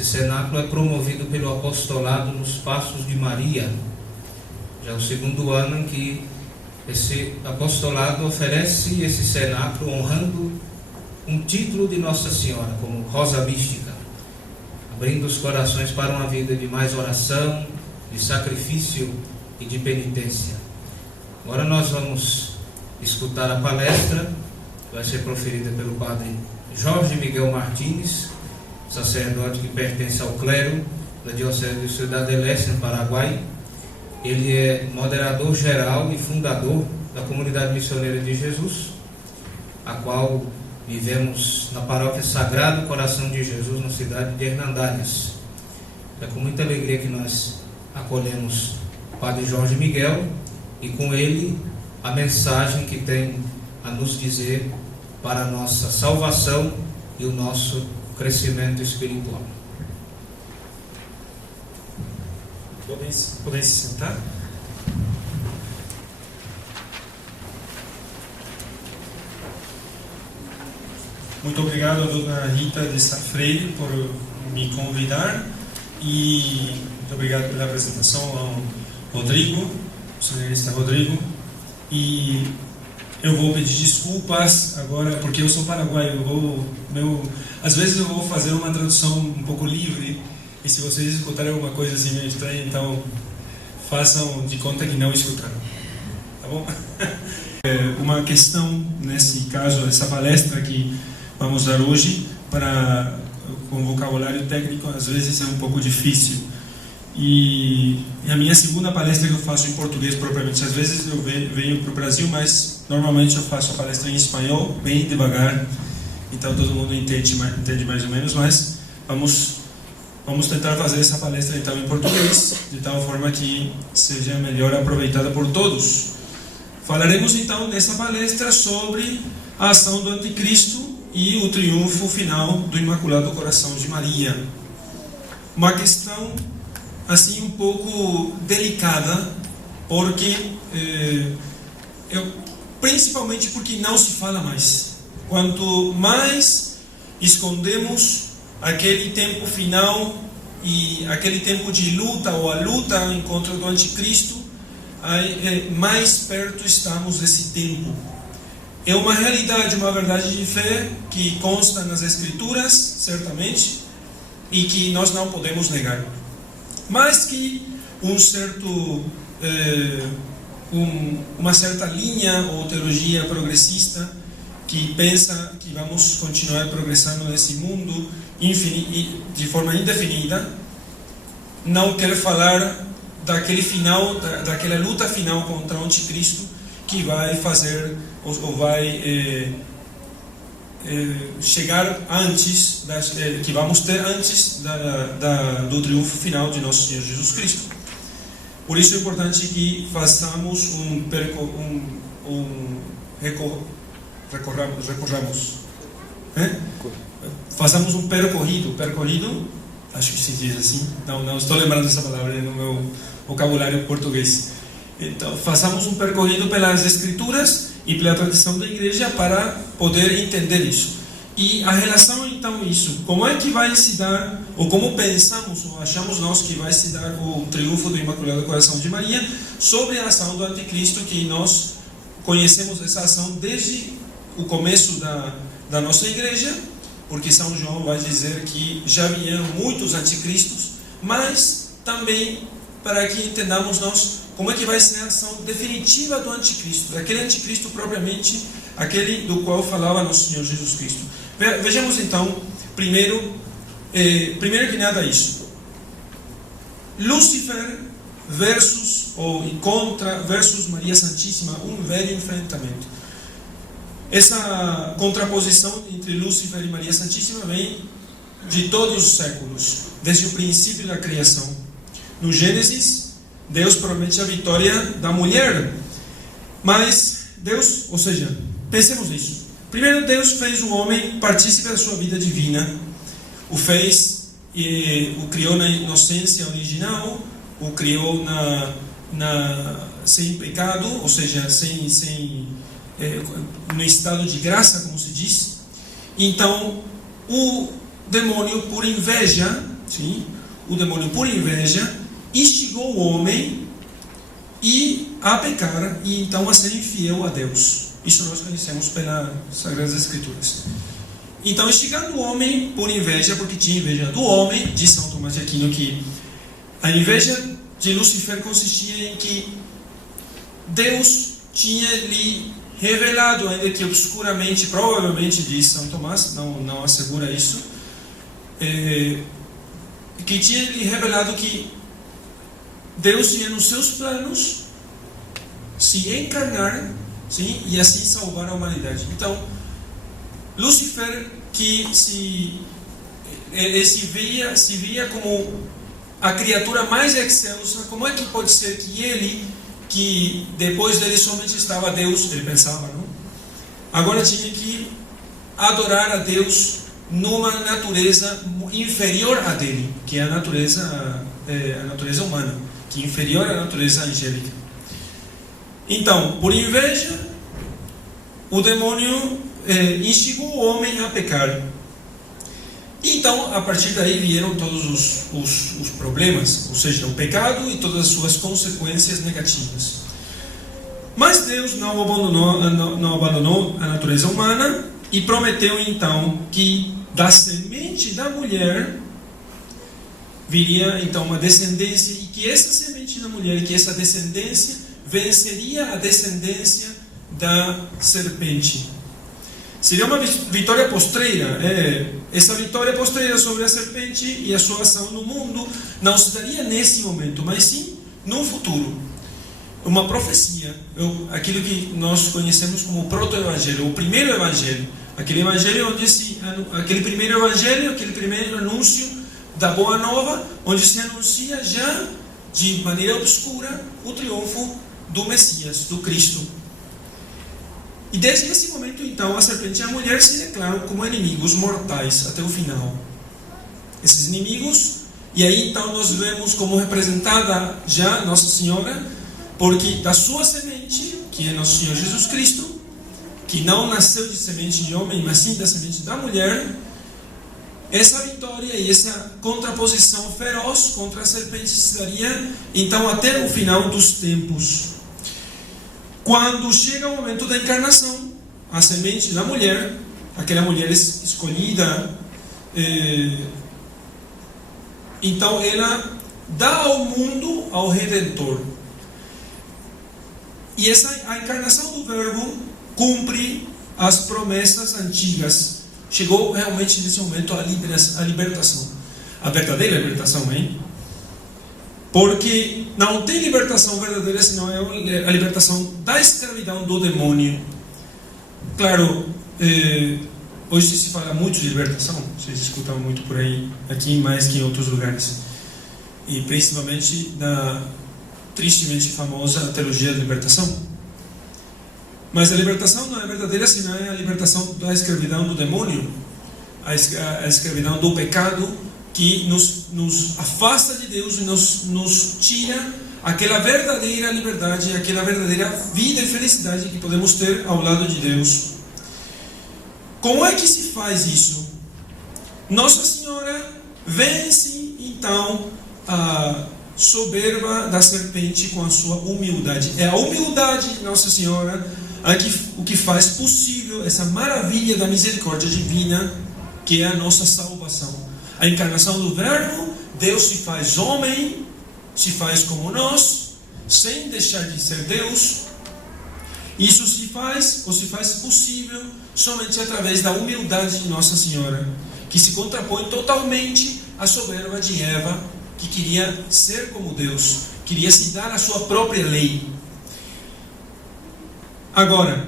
Esse cenáculo é promovido pelo apostolado nos Passos de Maria. Já é o segundo ano em que esse apostolado oferece esse cenáculo honrando um título de Nossa Senhora, como Rosa Mística, abrindo os corações para uma vida de mais oração, de sacrifício e de penitência. Agora nós vamos escutar a palestra, que vai ser proferida pelo padre Jorge Miguel Martins, sacerdote que pertence ao clero da Diocese de Ciudad del Este, no Paraguai. Ele é moderador geral e fundador da Comunidade Missioneira de Jesus, a qual vivemos na Paróquia Sagrado Coração de Jesus, na cidade de Hernandárias. É com muita alegria que nós acolhemos o padre Jorge Miguel e com ele a mensagem que tem a nos dizer para a nossa salvação e o nosso crescimento espiritual. Podem se sentar? Muito obrigado a dona Rita de Sá Freire por me convidar e muito obrigado pela apresentação ao Rodrigo, o seminarista Rodrigo. E eu vou pedir desculpas agora, porque eu sou paraguaio. Às vezes eu vou fazer uma tradução um pouco livre, e se vocês escutarem alguma coisa assim meio estranha, então façam de conta que não escutaram, tá bom? Uma questão, nesse caso, essa palestra que vamos dar hoje, com vocabulário técnico, às vezes é um pouco difícil. E a minha segunda palestra que eu faço em português propriamente. Às vezes eu venho para o Brasil, mas normalmente eu faço a palestra em espanhol, bem devagar, então todo mundo entende mais ou menos, mas vamos tentar fazer essa palestra então em português, de tal forma que seja melhor aproveitada por todos. Falaremos então nessa palestra sobre a ação do Anticristo e o triunfo final do Imaculado Coração de Maria. Uma questão assim um pouco delicada, porque principalmente porque não se fala mais. Quanto mais escondemos aquele tempo final e aquele tempo de luta ou a luta em contra do Anticristo, mais perto estamos desse tempo. É uma realidade, uma verdade de fé que consta nas Escrituras, certamente, e que nós não podemos negar. Mas que uma certa linha ou teologia progressista que pensa que vamos continuar progressando nesse mundo de forma indefinida, não quer falar daquele final, daquela luta final contra o Anticristo que vai fazer ou vai chegar antes, que vamos ter antes do triunfo final de nosso Senhor Jesus Cristo. Por isso é importante que façamos façamos um percorrido, acho que se diz assim, não estou lembrando dessa palavra no meu vocabulário português. Então, façamos um percorrido pelas Escrituras e pela tradição da Igreja para poder entender isso. E a relação, então, isso, como é que vai se dar, ou como pensamos, ou achamos nós que vai se dar o triunfo do Imaculado Coração de Maria sobre a ação do Anticristo, que nós conhecemos essa ação desde o começo da nossa Igreja, porque São João vai dizer que já vieram muitos anticristos, mas também para que entendamos nós como é que vai ser a ação definitiva do Anticristo, daquele Anticristo propriamente, aquele do qual falava nosso Senhor Jesus Cristo. Vejamos então, primeiro que nada isso. Lúcifer versus Maria Santíssima, um velho enfrentamento. Essa contraposição entre Lúcifer e Maria Santíssima vem de todos os séculos, desde o princípio da criação. No Gênesis, Deus promete a vitória da mulher, mas Deus, ou seja, pensemos nisso. Primeiro, Deus fez o homem partícipe da sua vida divina, o criou na inocência original, o criou sem pecado, ou seja, no estado de graça, como se diz. Então, o demônio, por inveja, sim? O demônio, por inveja, instigou o homem a pecar e então a ser infiel a Deus. Isso nós conhecemos pelas Sagradas Escrituras. Então, instigando o homem por inveja, porque tinha inveja do homem, diz São Tomás de Aquino que a inveja de Lúcifer consistia em que Deus tinha lhe revelado, ainda que obscuramente, provavelmente diz São Tomás, não assegura isso, que tinha lhe revelado que Deus tinha nos seus planos se encarnar, sim, e assim salvar a humanidade. Então, Lúcifer, que se via como a criatura mais excelsa, como é que pode ser que ele, que depois dele somente estava Deus, ele pensava, não? Agora tinha que adorar a Deus numa natureza inferior a dele, que é a natureza humana, que é inferior à natureza angélica. Então, por inveja, o demônio instigou o homem a pecar. Então, a partir daí vieram todos os problemas, ou seja, o pecado e todas as suas consequências negativas. Mas Deus não abandonou a natureza humana e prometeu então que da semente da mulher viria então uma descendência, e que essa semente da mulher, que essa descendência venceria a descendência da serpente. Seria uma vitória postreira. Essa vitória postreira sobre a serpente e a sua ação no mundo não se daria nesse momento, mas sim no futuro. Uma profecia, aquilo que nós conhecemos como o proto-evangelho, o primeiro evangelho. Aquele evangelho aquele primeiro evangelho, aquele primeiro anúncio da Boa Nova, onde se anuncia já de maneira obscura o triunfo do Messias, do Cristo. E desde esse momento, então, a serpente e a mulher se declaram como inimigos mortais até o final. Esses inimigos, e aí então nós vemos como representada já Nossa Senhora, porque da sua semente, que é Nosso Senhor Jesus Cristo, que não nasceu de semente de homem, mas sim da semente da mulher, essa vitória e essa contraposição feroz contra a serpente se daria então até o final dos tempos. Quando chega o momento da encarnação, a semente da mulher, aquela mulher escolhida, então ela dá ao mundo ao Redentor. E a encarnação do Verbo cumpre as promessas antigas. Chegou realmente nesse momento a libertação, a verdadeira libertação, hein? Porque não tem libertação verdadeira senão é a libertação da escravidão do demônio. Claro, hoje se fala muito de libertação, vocês escutam muito por aí, aqui mais que em outros lugares, e principalmente da tristemente famosa teologia da libertação. Mas a libertação não é verdadeira senão é a libertação da escravidão do demônio, a escravidão do pecado, que nos afasta de Deus e nos tira aquela verdadeira liberdade, aquela verdadeira vida e felicidade que podemos ter ao lado de Deus. Como é que se faz isso? Nossa Senhora vence então a soberba da serpente com a sua humildade. É a humildade de Nossa Senhora o que faz possível essa maravilha da misericórdia divina, que é a nossa salvação. A encarnação do Verbo, Deus se faz homem, se faz como nós, sem deixar de ser Deus. Isso se faz possível somente através da humildade de Nossa Senhora, que se contrapõe totalmente à soberba de Eva, que queria ser como Deus, queria se dar a sua própria lei. Agora,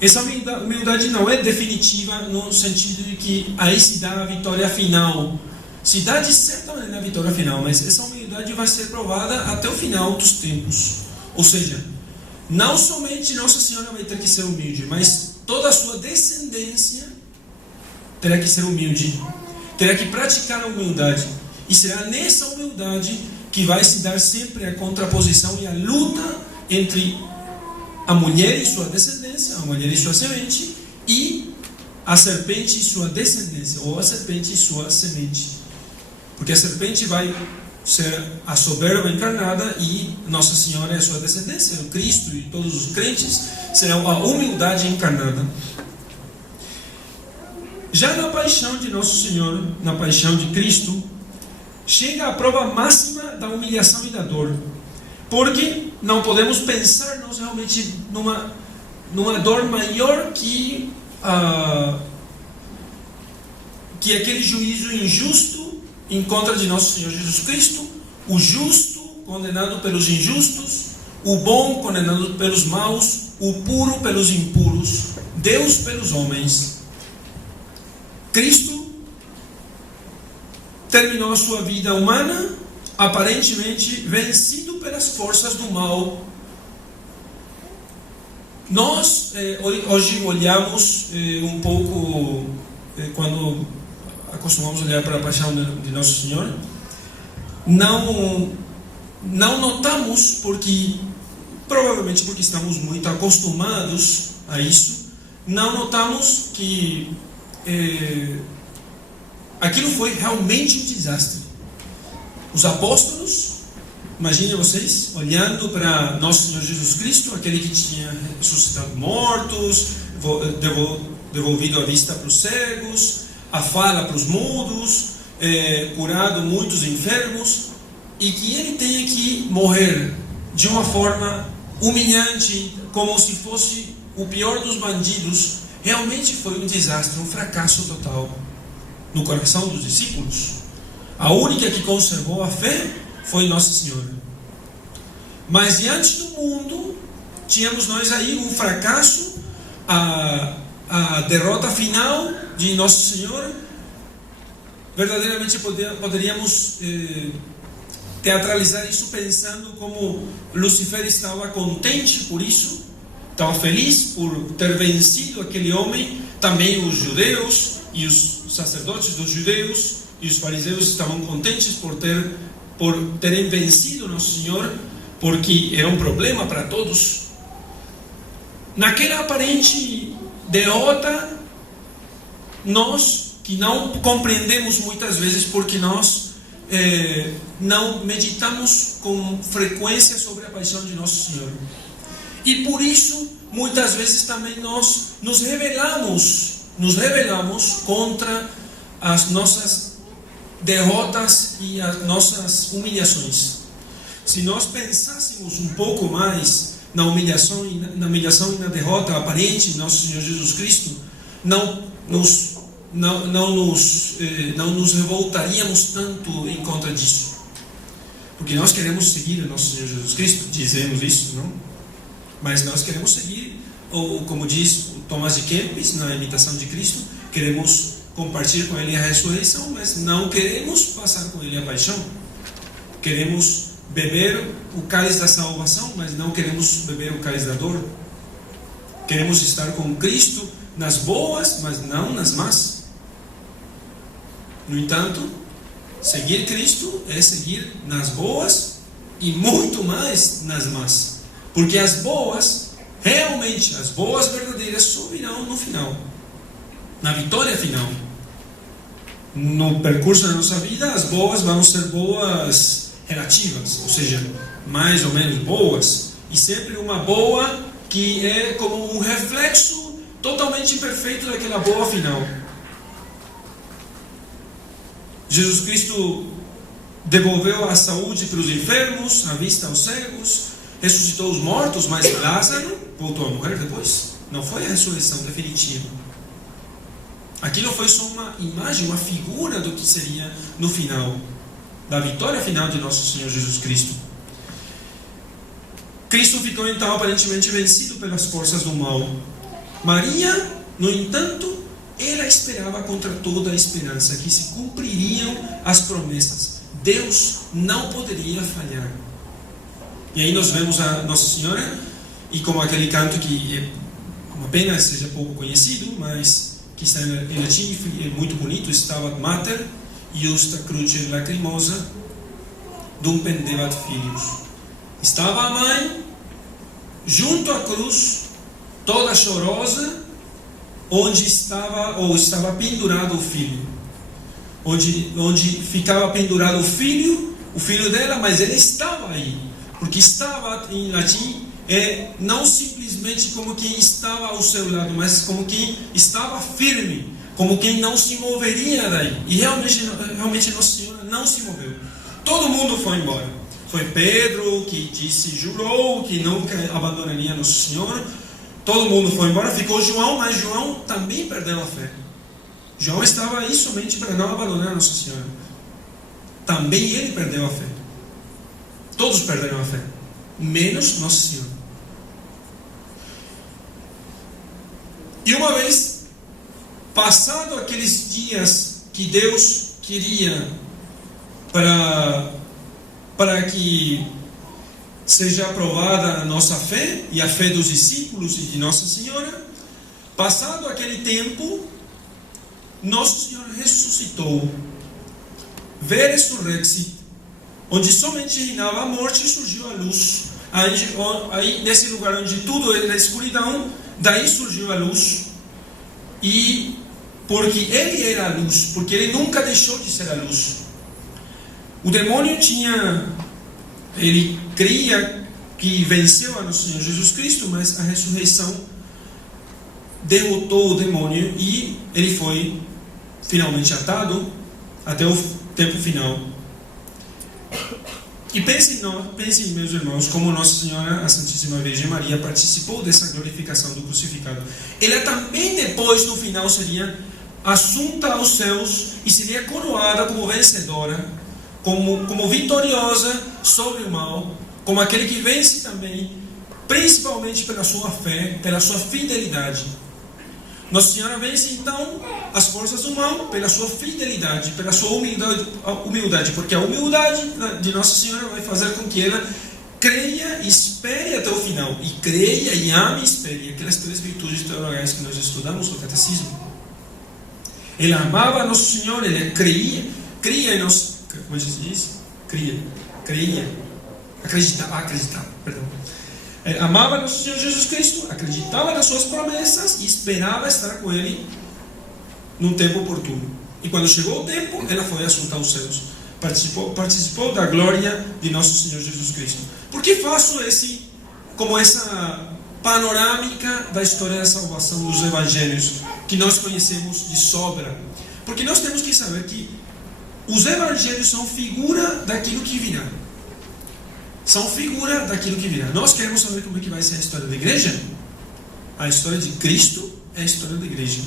essa humildade não é definitiva no sentido de que aí se dá a vitória final. Se dá de certa maneira a vitória final, mas essa humildade vai ser provada até o final dos tempos. Ou seja, não somente Nossa Senhora vai ter que ser humilde, mas toda a sua descendência terá que ser humilde, terá que praticar a humildade. E será nessa humildade que vai se dar sempre a contraposição e a luta entre a mulher e sua descendência, a mulher e sua semente, e a serpente e sua descendência, ou a serpente e sua semente. Porque a serpente vai ser a soberba encarnada e Nossa Senhora é a sua descendência, o Cristo e todos os crentes serão a humildade encarnada. Já na paixão de Nosso Senhor, na paixão de Cristo, chega a prova máxima da humilhação e da dor. Porque não podemos pensar nós realmente numa dor maior que aquele juízo injusto em contra de Nosso Senhor Jesus Cristo, o justo condenado pelos injustos, o bom condenado pelos maus, o puro pelos impuros, Deus pelos homens. Cristo terminou a sua vida humana aparentemente vencido pelas forças do mal. Nós hoje olhamos um pouco, quando acostumamos olhar para a paixão de Nosso Senhor, não notamos, provavelmente porque estamos muito acostumados a isso, não notamos que aquilo foi realmente um desastre. Os apóstolos, imaginem vocês, olhando para Nosso Senhor Jesus Cristo, aquele que tinha ressuscitado mortos, devolvido a vista para os cegos, a fala para os mudos, curado muitos enfermos, e que ele tenha que morrer de uma forma humilhante, como se fosse o pior dos bandidos. Realmente foi um desastre, um fracasso total no coração dos discípulos. A única que conservou a fé foi Nossa Senhora. Mas diante do mundo, tínhamos nós aí um fracasso, a derrota final de Nossa Senhora. Verdadeiramente poderíamos teatralizar isso pensando como Lucifer estava contente por isso, estava feliz por ter vencido aquele homem. Também os judeus e os sacerdotes dos judeus e os fariseus estavam contentes por terem vencido Nosso Senhor, porque era um problema para todos. Naquela aparente derrota, nós que não compreendemos muitas vezes, porque nós não meditamos com frequência sobre a paixão de Nosso Senhor, e por isso muitas vezes também nós nos rebelamos contra as nossas derrotas e as nossas humilhações. Se nós pensássemos um pouco mais na humilhação e na derrota aparente de Nosso Senhor Jesus Cristo, não nos revoltaríamos tanto em contra disso. Porque nós queremos seguir o Nosso Senhor Jesus Cristo, dizemos isso, não? Mas nós queremos seguir, ou como diz o Tomás de Kempis na Imitação de Cristo, queremos compartilhar com Ele a ressurreição, mas não queremos passar com Ele a paixão. Queremos beber o cálice da salvação, mas não queremos beber o cálice da dor. Queremos estar com Cristo nas boas, mas não nas más. No entanto, seguir Cristo é seguir nas boas e muito mais nas más. Porque as boas, realmente, as boas verdadeiras só virão no final, na vitória final. No percurso da nossa vida, as boas vão ser boas relativas, ou seja, mais ou menos boas, e sempre uma boa que é como um reflexo totalmente perfeito daquela boa final. Jesus Cristo devolveu a saúde para os enfermos, a vista aos cegos, ressuscitou os mortos, mas Lázaro voltou a morrer depois. Não foi a ressurreição definitiva. Aquilo foi só uma imagem, uma figura do que seria no final, da vitória final de Nosso Senhor Jesus Cristo. Cristo ficou então aparentemente vencido pelas forças do mal. Maria, no entanto, ela esperava contra toda a esperança que se cumpririam as promessas. Deus não poderia falhar. E aí nós vemos a Nossa Senhora, e como aquele canto que é uma pena seja pouco conhecido, mas que está em latim, é muito bonito: Stabat Mater, Iusta Cruce Lacrimosa, Dum pendebat filius. Estava a mãe junto à cruz, toda chorosa, onde estava pendurado o filho. onde ficava pendurado o filho dela, mas ele estava aí, porque estava em latim não simplesmente como quem estava ao seu lado, mas como quem estava firme, como quem não se moveria daí. E realmente Nossa Senhora não se moveu. Todo mundo foi embora. Foi Pedro que jurou que nunca abandonaria Nossa Senhora. Todo mundo foi embora. Ficou João, mas João também perdeu a fé. João estava aí somente para não abandonar Nossa Senhora. Também ele perdeu a fé. Todos perderam a fé, menos Nossa Senhora. E uma vez, passado aqueles dias que Deus queria para que seja aprovada a nossa fé e a fé dos discípulos e de Nossa Senhora, passado aquele tempo, Nossa Senhora ressuscitou. Vere surrexit, onde somente reinava a morte, surgiu a luz. Aí nesse lugar onde tudo era escuridão, daí surgiu a luz. E porque ele era a luz, porque ele nunca deixou de ser a luz. O demônio ele cria que venceu a nosso Senhor Jesus Cristo, mas a ressurreição derrotou o demônio e ele foi finalmente atado até o tempo final. E pensem, meus irmãos, como Nossa Senhora, a Santíssima Virgem Maria, participou dessa glorificação do crucificado. Ela também depois, no final, seria assunta aos céus e seria coroada como vencedora, como vitoriosa sobre o mal, como aquele que vence também, principalmente pela sua fé, pela sua fidelidade. Nossa Senhora vence então as forças do mal pela sua fidelidade, pela sua humildade, porque a humildade de Nossa Senhora vai fazer com que ela creia e espere até o final. E creia e ame e espere, aquelas três virtudes teologais que nós estudamos no Catecismo. Ela amava a Nosso Senhor, ela cria em nós, como a gente diz? Acreditava, perdão. Amava Nosso Senhor Jesus Cristo, acreditava nas suas promessas e esperava estar com Ele num tempo oportuno. E quando chegou o tempo, ela foi assunta aos céus. Participou da glória de Nosso Senhor Jesus Cristo. Por que faço essa panorâmica da história da salvação dos evangelhos, que nós conhecemos de sobra? Porque nós temos que saber que os evangelhos são figura daquilo que virá. São figura daquilo que virá. Nós queremos saber como é que vai ser a história da igreja? A história de Cristo é a história da igreja.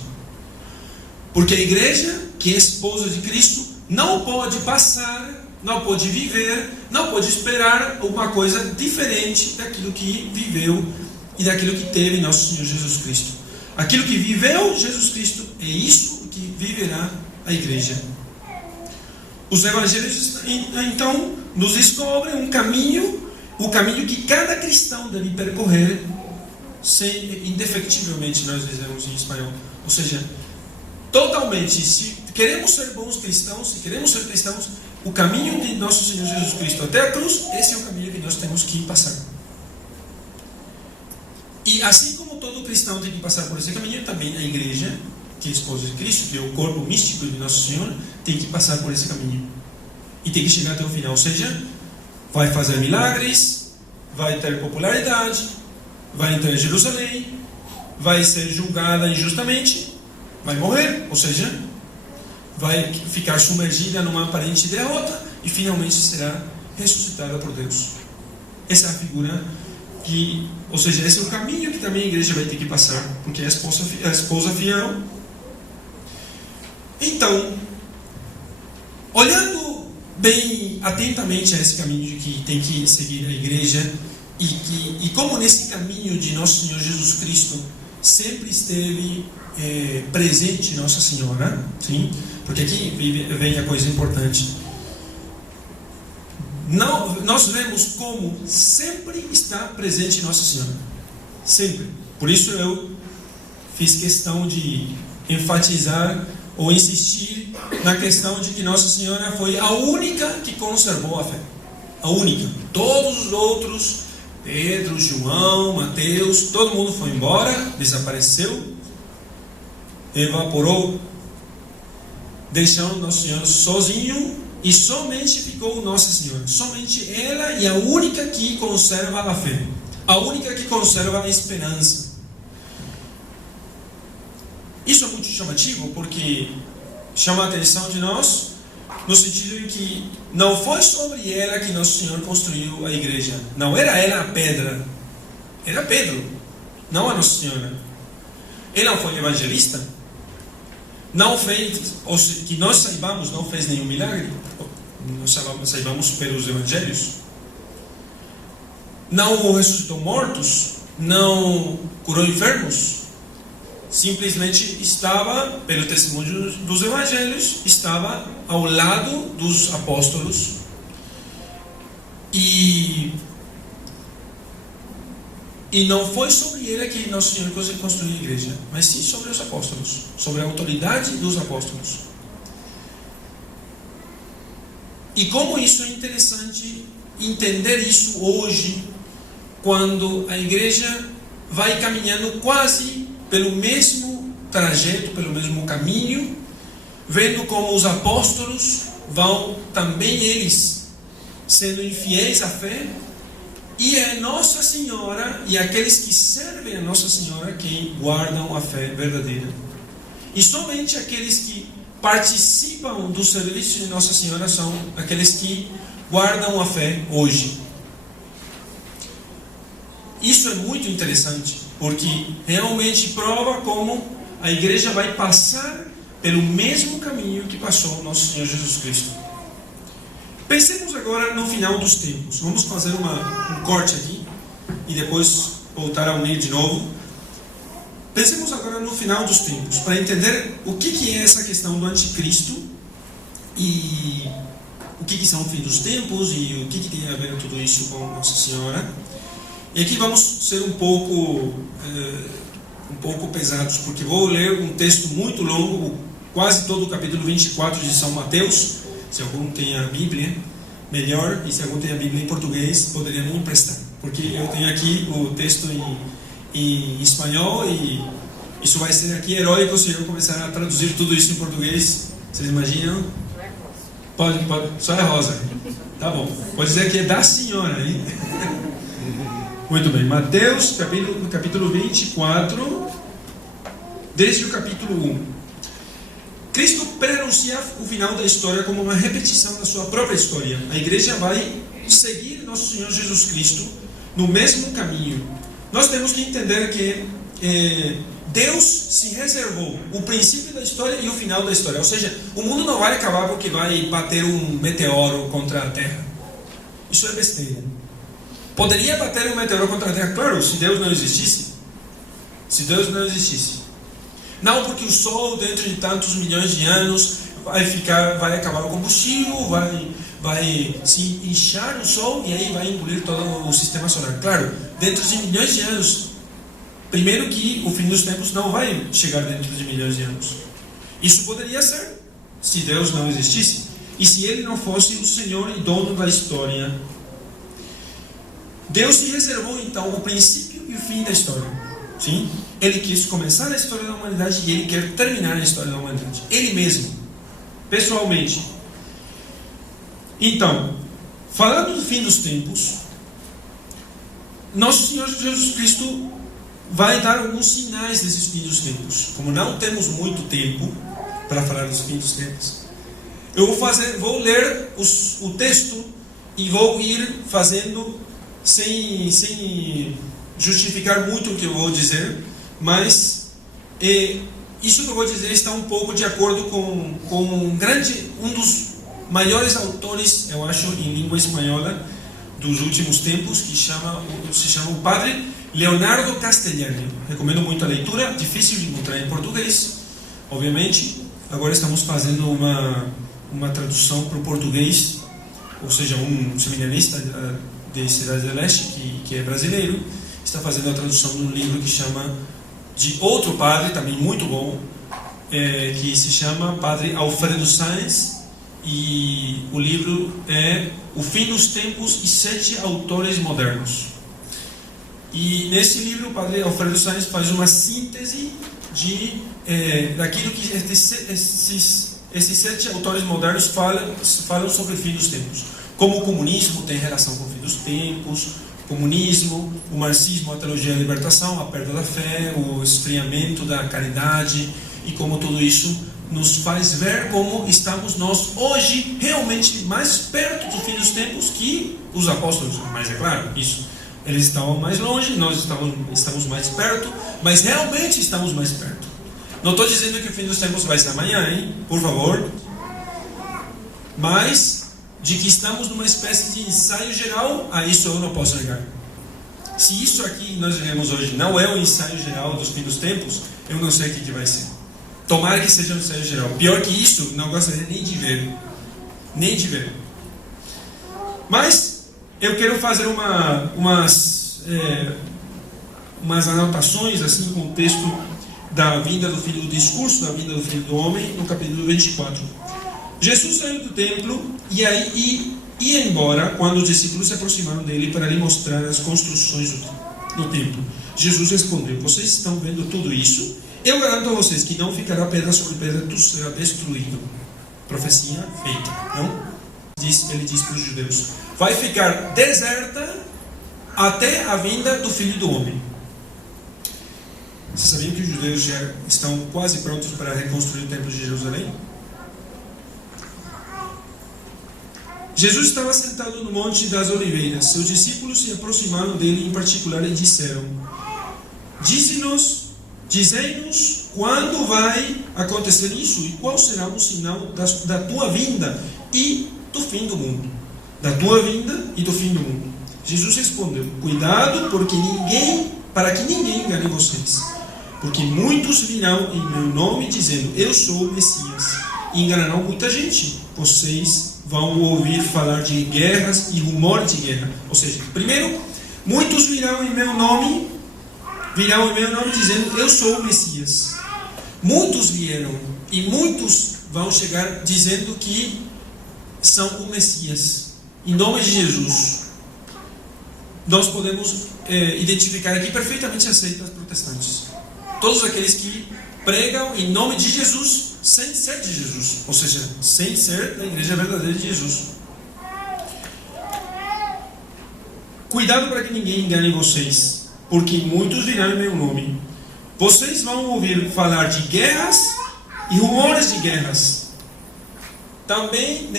Porque a igreja, que é esposa de Cristo, não pode passar, não pode viver, não pode esperar uma coisa diferente daquilo que viveu e daquilo que teve nosso Senhor Jesus Cristo. Aquilo que viveu Jesus Cristo é isso que viverá a igreja. Os evangelhos, então, nos descobrem um caminho, o caminho que cada cristão deve percorrer indefectivelmente, nós dizemos em espanhol. Ou seja, totalmente, se queremos ser bons cristãos, se queremos ser cristãos, o caminho de nosso Senhor Jesus Cristo até a cruz, esse é o caminho que nós temos que passar. E assim como todo cristão tem que passar por esse caminho, também a igreja, que é a esposa de Cristo, que é o corpo místico de Nosso Senhor, tem que passar por esse caminho. E tem que chegar até o final. Ou seja, vai fazer milagres, vai ter popularidade, vai entrar em Jerusalém, vai ser julgada injustamente, vai morrer, ou seja, vai ficar submergida numa aparente derrota e finalmente será ressuscitada por Deus. Essa é a figura ou seja, esse é o caminho que também a igreja vai ter que passar, porque é a esposa fiel. Então, olhando bem atentamente a esse caminho de que tem que seguir a igreja e como nesse caminho de Nosso Senhor Jesus Cristo sempre esteve presente Nossa Senhora, sim? Porque aqui vem a coisa importante. Nós vemos como sempre está presente Nossa Senhora, sempre. Por isso eu fiz questão de enfatizar ou insistir na questão de que Nossa Senhora foi a única que conservou a fé. A única. Todos os outros, Pedro, João, Mateus, todo mundo foi embora, desapareceu, evaporou. deixando Nosso Senhor sozinho e somente ficou Nossa Senhora. Somente ela e a única que conserva a fé, a única que conserva a esperança. Isso é muito chamativo porque chama a atenção de nós no sentido de que não foi sobre ela que Nosso Senhor construiu a igreja. Não era ela a pedra, era Pedro, não a Nossa Senhora. Ele não foi evangelista, não fez, ou que nós saibamos, não fez nenhum milagre, nós saibamos pelos evangelhos. Não ressuscitou mortos, não curou enfermos. Simplesmente estava, pelo testemunho dos evangelhos, estava ao lado dos apóstolos e não foi sobre ele que Nosso Senhor construiu a igreja, mas sim sobre os apóstolos, sobre a autoridade dos apóstolos. E como isso é interessante entender isso hoje, quando a igreja vai caminhando quase pelo mesmo trajeto, pelo mesmo caminho, vendo como os apóstolos vão também eles sendo infiéis à fé, e é Nossa Senhora e aqueles que servem a Nossa Senhora quem guardam a fé verdadeira. E somente aqueles que participam do serviço de Nossa Senhora são aqueles que guardam a fé hoje. Isso é muito interessante, porque realmente prova como a igreja vai passar pelo mesmo caminho que passou Nosso Senhor Jesus Cristo. Pensemos agora no final dos tempos. Vamos fazer um corte aqui e depois voltar ao meio de novo. Pensemos agora no final dos tempos, para entender o que é essa questão do anticristo e o que são o fim dos tempos e o que tem a ver tudo isso com Nossa Senhora. E aqui vamos ser um pouco pesados, porque vou ler um texto muito longo, quase todo o capítulo 24 de São Mateus. Se algum tem a Bíblia, melhor, e se algum tem a Bíblia em português, poderia me emprestar, porque eu tenho aqui o texto em espanhol e isso vai ser aqui heróico se eu começar a traduzir tudo isso em português. Vocês imaginam? Pode, só é rosa. Tá bom, pode dizer que é da senhora, hein? Muito bem, Mateus capítulo 24, desde o capítulo 1. Cristo preanuncia o final da história como uma repetição da sua própria história. A igreja vai seguir Nosso Senhor Jesus Cristo no mesmo caminho. Nós temos que entender que Deus se reservou o princípio da história e o final da história. Ou seja, o mundo não vai acabar porque vai bater um meteoro contra a Terra. Isso é besteira. Poderia bater um meteoro contra a Terra, claro, se Deus não existisse. Se Deus não existisse. Não porque o Sol, dentro de tantos milhões de anos, vai acabar o combustível, vai se inchar o Sol e aí vai engolir todo o sistema solar. Claro, dentro de milhões de anos. Primeiro que o fim dos tempos não vai chegar dentro de milhões de anos. Isso poderia ser, se Deus não existisse. E se Ele não fosse o Senhor e dono da história. Deus se reservou então o princípio e o fim da história. Sim? Ele quis começar a história da humanidade e Ele quer terminar a história da humanidade. Ele mesmo, pessoalmente. Então, falando do fim dos tempos, Nosso Senhor Jesus Cristo vai dar alguns sinais desses fins dos tempos. Como não temos muito tempo para falar dos fins dos tempos, eu vou ler o texto e vou ir fazendo sem justificar muito o que eu vou dizer, mas isso que eu vou dizer está um pouco de acordo com um dos maiores autores, eu acho, em língua espanhola dos últimos tempos, que se chama o Padre Leonardo Castellani. Recomendo muito a leitura, difícil de encontrar em português, obviamente. Agora estamos fazendo uma tradução para o português, ou seja, um seminarista de Cidade do Leste, que é brasileiro, está fazendo a tradução de um livro que chama, de outro padre, também muito bom, que se chama Padre Alfredo Sáenz, e o livro é O Fim dos Tempos e 7 Autores Modernos. E nesse livro o Padre Alfredo Sáenz faz uma síntese daquilo que esses esses 7 autores modernos falam sobre o fim dos tempos. Como o comunismo tem relação com o fim dos tempos, o comunismo, o marxismo, a teologia da libertação, a perda da fé, o esfriamento da caridade, e como tudo isso nos faz ver como estamos nós hoje realmente mais perto do fim dos tempos que os apóstolos. Mas é claro, isso, eles estavam mais longe, nós estamos mais perto, mas realmente estamos mais perto. Não estou dizendo que o fim dos tempos vai ser amanhã, hein? Por favor. Mas de que estamos numa espécie de ensaio geral, a isso eu não posso negar. Se isso aqui nós vivemos hoje não é o ensaio geral dos fim dos tempos, eu não sei o que vai ser. Tomara que seja um ensaio geral. Pior que isso, não gostaria nem de ver. Nem de ver. Mas eu quero fazer umas anotações assim com o texto da vinda do Filho, do discurso da vinda do Filho do Homem, no capítulo 24. Jesus saiu do templo e ia embora quando os discípulos se aproximaram dele para lhe mostrar as construções do templo. Jesus respondeu: vocês estão vendo tudo isso? Eu garanto a vocês que não ficará pedra sobre pedra, tudo será destruído. Profecia feita. Não? Ele diz para os judeus: vai ficar deserta até a vinda do Filho do Homem. Vocês sabiam que os judeus já estão quase prontos para reconstruir o templo de Jerusalém? Jesus estava sentado no Monte das Oliveiras. Seus discípulos se aproximaram dele em particular e disseram: dizei-nos quando vai acontecer isso e qual será o sinal da tua vinda e do fim do mundo. Da tua vinda e do fim do mundo. Jesus respondeu: cuidado para que ninguém engane vocês. Porque muitos virão em meu nome dizendo: eu sou o Messias, e enganarão muita gente. Vocês vão ouvir falar de guerras e rumores de guerra. Ou seja, primeiro, muitos virão em meu nome dizendo: eu sou o Messias. Muitos vieram e muitos vão chegar dizendo que são o Messias, em nome de Jesus. Nós podemos identificar aqui perfeitamente as seitas protestantes. Todos aqueles que pregam em nome de Jesus sem ser de Jesus, ou seja, sem ser da igreja verdadeira de Jesus. Cuidado para que ninguém engane vocês, porque muitos virão em meu nome. Vocês vão ouvir falar de guerras e rumores de guerras. Também,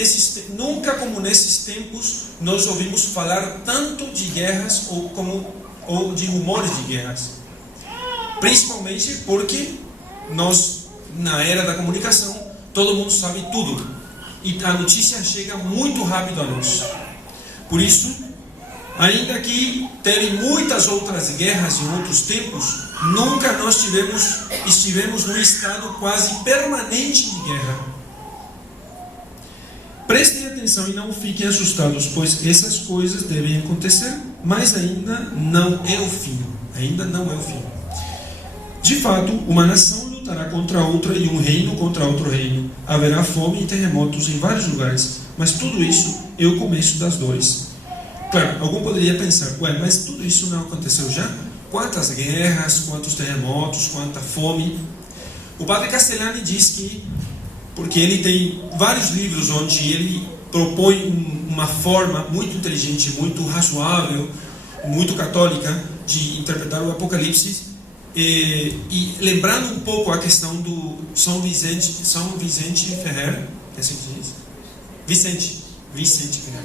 nunca como nesses tempos, nós ouvimos falar tanto de guerras ou de rumores de guerras. Principalmente porque nós, na era da comunicação, todo mundo sabe tudo. E a notícia chega muito rápido a nós. Por isso, ainda que teve muitas outras guerras em outros tempos, nunca nós estivemos num estado quase permanente de guerra. Prestem atenção e não fiquem assustados, pois essas coisas devem acontecer, mas ainda não é o fim. Ainda não é o fim. De fato, uma nação lutará contra outra e um reino contra outro reino. Haverá fome e terremotos em vários lugares, mas tudo isso é o começo das dores. Claro, algum poderia pensar: mas tudo isso não aconteceu já? Quantas guerras, quantos terremotos, quanta fome? O padre Castellani diz que, porque ele tem vários livros onde ele propõe uma forma muito inteligente, muito razoável, muito católica de interpretar o Apocalipse, e lembrando um pouco a questão do São Vicente Ferrer, é assim que diz? Vicente Ferrer.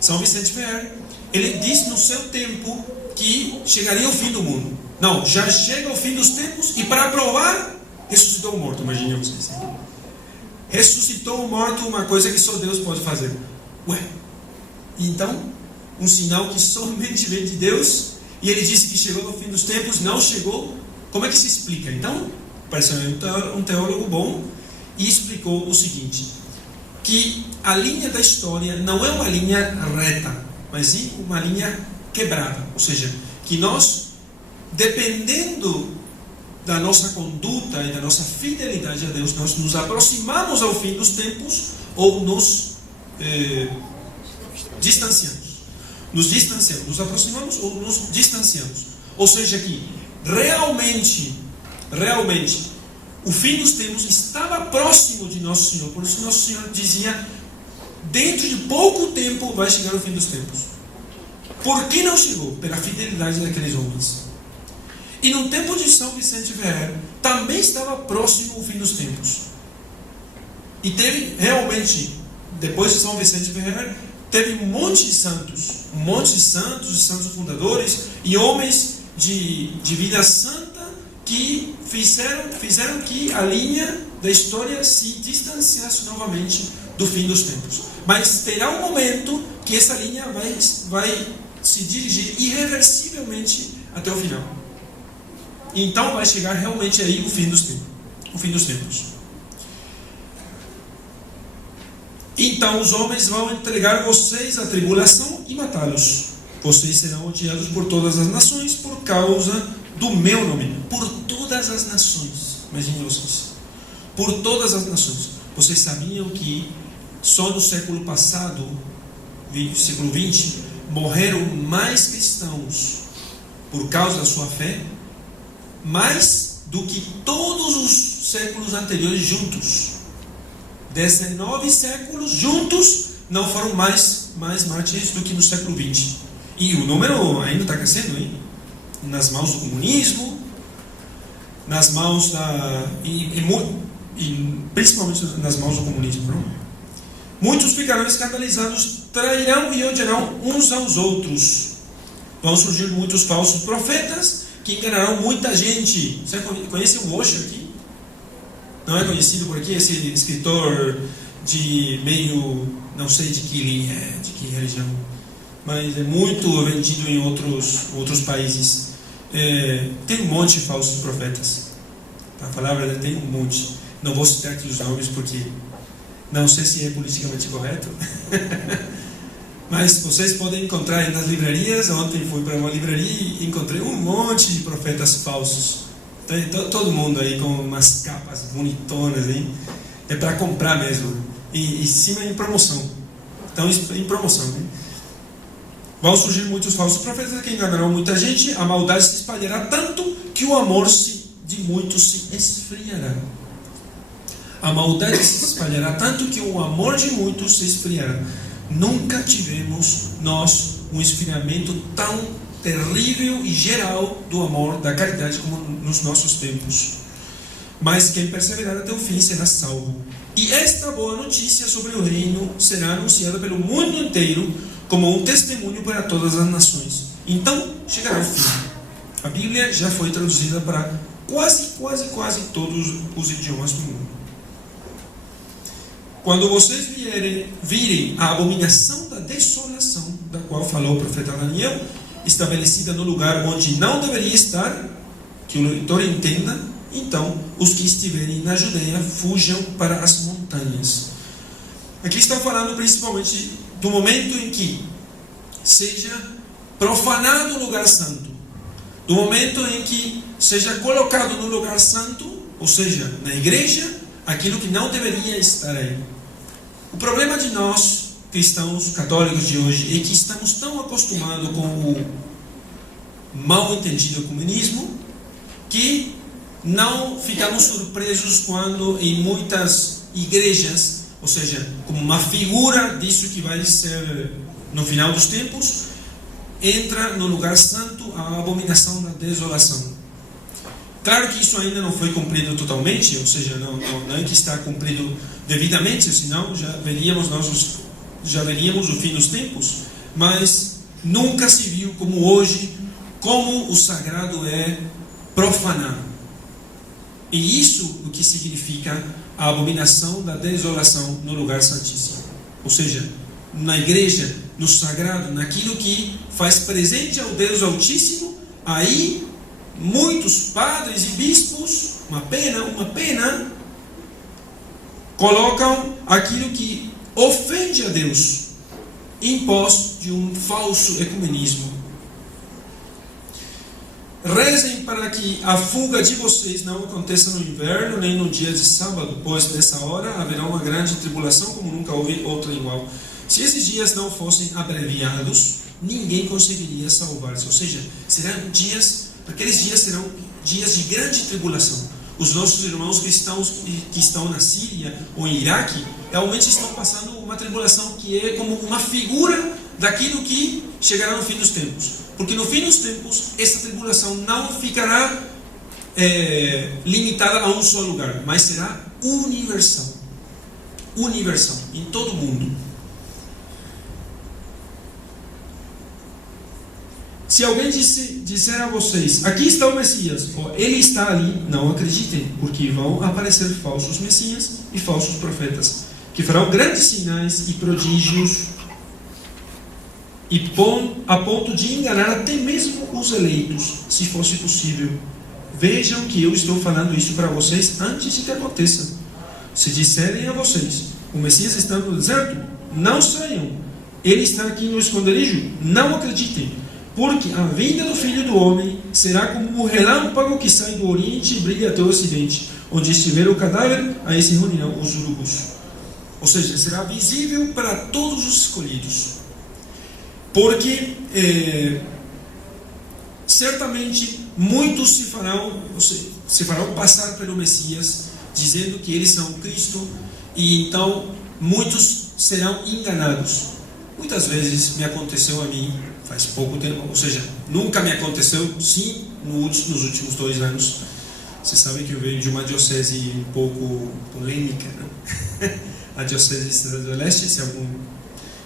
São Vicente Ferrer, ele diz no seu tempo que chegaria o fim do mundo. Não, já chega o fim dos tempos, e para provar, ressuscitou o morto. Imagine vocês. Ressuscitou o morto, uma coisa que só Deus pode fazer. Então, um sinal que somente vem de Deus. E ele disse que chegou no fim dos tempos, não chegou. Como é que se explica? Então, pareceu um teólogo bom e explicou o seguinte: que a linha da história não é uma linha reta, mas sim uma linha quebrada. Ou seja, que nós, dependendo da nossa conduta e da nossa fidelidade a Deus, nós nos aproximamos ao fim dos tempos ou nos distanciamos. Nos aproximamos ou nos distanciamos. Ou seja, que realmente o fim dos tempos estava próximo de Nosso Senhor. Por isso Nosso Senhor dizia, dentro de pouco tempo vai chegar o fim dos tempos. Por que não chegou? Pela fidelidade daqueles homens. E no tempo de São Vicente Ferrer, também estava próximo o fim dos tempos. E teve realmente, depois de São Vicente Ferrer, teve um monte de santos, santos fundadores e homens de vida santa que fizeram que a linha da história se distanciasse novamente do fim dos tempos. Mas terá um momento que essa linha vai se dirigir irreversivelmente até o final. Então vai chegar realmente aí o fim dos tempos. Então os homens vão entregar vocês à tribulação e matá-los. Vocês serão odiados por todas as nações por causa do meu nome. Por todas as nações. Imaginem vocês. Por todas as nações. Vocês sabiam que só no século passado, século XX, morreram mais cristãos por causa da sua fé, mais do que todos os séculos anteriores juntos. 19 séculos juntos não foram mais mártires do que no século XX. E o número ainda está crescendo, hein? Nas mãos do comunismo, nas mãos principalmente nas mãos do comunismo. Não? Muitos ficarão escandalizados, trairão e odiarão uns aos outros. Vão surgir muitos falsos profetas que enganarão muita gente. Você conhece o Osho aqui? Não é conhecido por aqui? Esse escritor de meio, não sei de que linha, de que religião, mas é muito vendido em outros países. Tem um monte de falsos profetas. A palavra tem um monte. Não vou citar aqui os nomes porque não sei se é politicamente correto. Mas vocês podem encontrar aí nas livrarias. Ontem fui para uma livraria e encontrei um monte de profetas falsos. Tem todo mundo aí com umas capas bonitonas, hein? É para comprar mesmo. E em cima em promoção. Então, em promoção, hein? Vão surgir muitos falsos profetas que enganarão muita gente. A maldade se espalhará tanto que o amor de muitos se esfriará. A maldade se espalhará tanto que o amor de muitos se esfriará. Nunca tivemos nós um esfriamento tão terrível e geral do amor, da caridade, como nos nossos tempos. Mas quem perseverar até o fim será salvo. E esta boa notícia sobre o reino será anunciada pelo mundo inteiro como um testemunho para todas as nações. Então chegará o fim. A Bíblia já foi traduzida para quase todos os idiomas do mundo. Quando vocês virem a abominação da desolação, da qual falou o profeta Daniel, estabelecida no lugar onde não deveria estar, que o leitor entenda, então os que estiverem na Judeia fujam para as montanhas. Aqui está falando principalmente do momento em que seja profanado o lugar santo, do momento em que seja colocado no lugar santo, ou seja, na igreja, aquilo que não deveria estar aí. O problema de nós, cristãos católicos de hoje, é que estamos tão acostumados com o mal entendido comunismo, que não ficamos surpresos quando em muitas igrejas, ou seja, como uma figura disso que vai ser no final dos tempos, entra no lugar santo a abominação da desolação. Claro que isso ainda não foi cumprido totalmente, ou seja, não é que está cumprido devidamente, senão já veríamos o fim dos tempos, mas nunca se viu como hoje, como o sagrado é profanado. E isso o que significa a abominação da desolação no lugar santíssimo. Ou seja, na igreja, no sagrado, naquilo que faz presente ao Deus Altíssimo, aí muitos padres e bispos, uma pena, colocam aquilo que ofende a Deus em pós de um falso ecumenismo. Rezem para que a fuga de vocês não aconteça no inverno, nem no dia de sábado, pois nessa hora haverá uma grande tribulação como nunca houve outra igual. Se esses dias não fossem abreviados, ninguém conseguiria salvar-se. Ou seja, aqueles dias serão dias de grande tribulação. os nossos irmãos que estão na Síria ou em Iraque realmente estão passando uma tribulação que é como uma figura daquilo que chegará no fim dos tempos. Porque no fim dos tempos, essa tribulação não ficará limitada a um só lugar, mas será universal. Universal, em todo o mundo. Se alguém disser a vocês, aqui está o Messias, ou ele está ali, não acreditem, porque vão aparecer falsos Messias e falsos profetas, que farão grandes sinais e prodígios, a ponto de enganar até mesmo os eleitos, se fosse possível. Vejam que eu estou falando isso para vocês antes de que aconteça. Se disserem a vocês, o Messias está no deserto, não saiam. Ele está aqui no esconderijo, não acreditem. Porque a vinda do Filho do Homem será como um relâmpago que sai do Oriente e brilha até o Ocidente. Onde estiver o cadáver, aí se reunirão os urubus. Ou seja, será visível para todos os escolhidos. Porque certamente muitos se farão passar pelo Messias, dizendo que eles são Cristo, e então muitos serão enganados. Muitas vezes me aconteceu a mim, faz pouco tempo, ou seja, nunca me aconteceu, sim, nos últimos 2 anos. Você sabe que eu venho de uma diocese um pouco polêmica, não? A diocese de Cidade do Leste. Se algum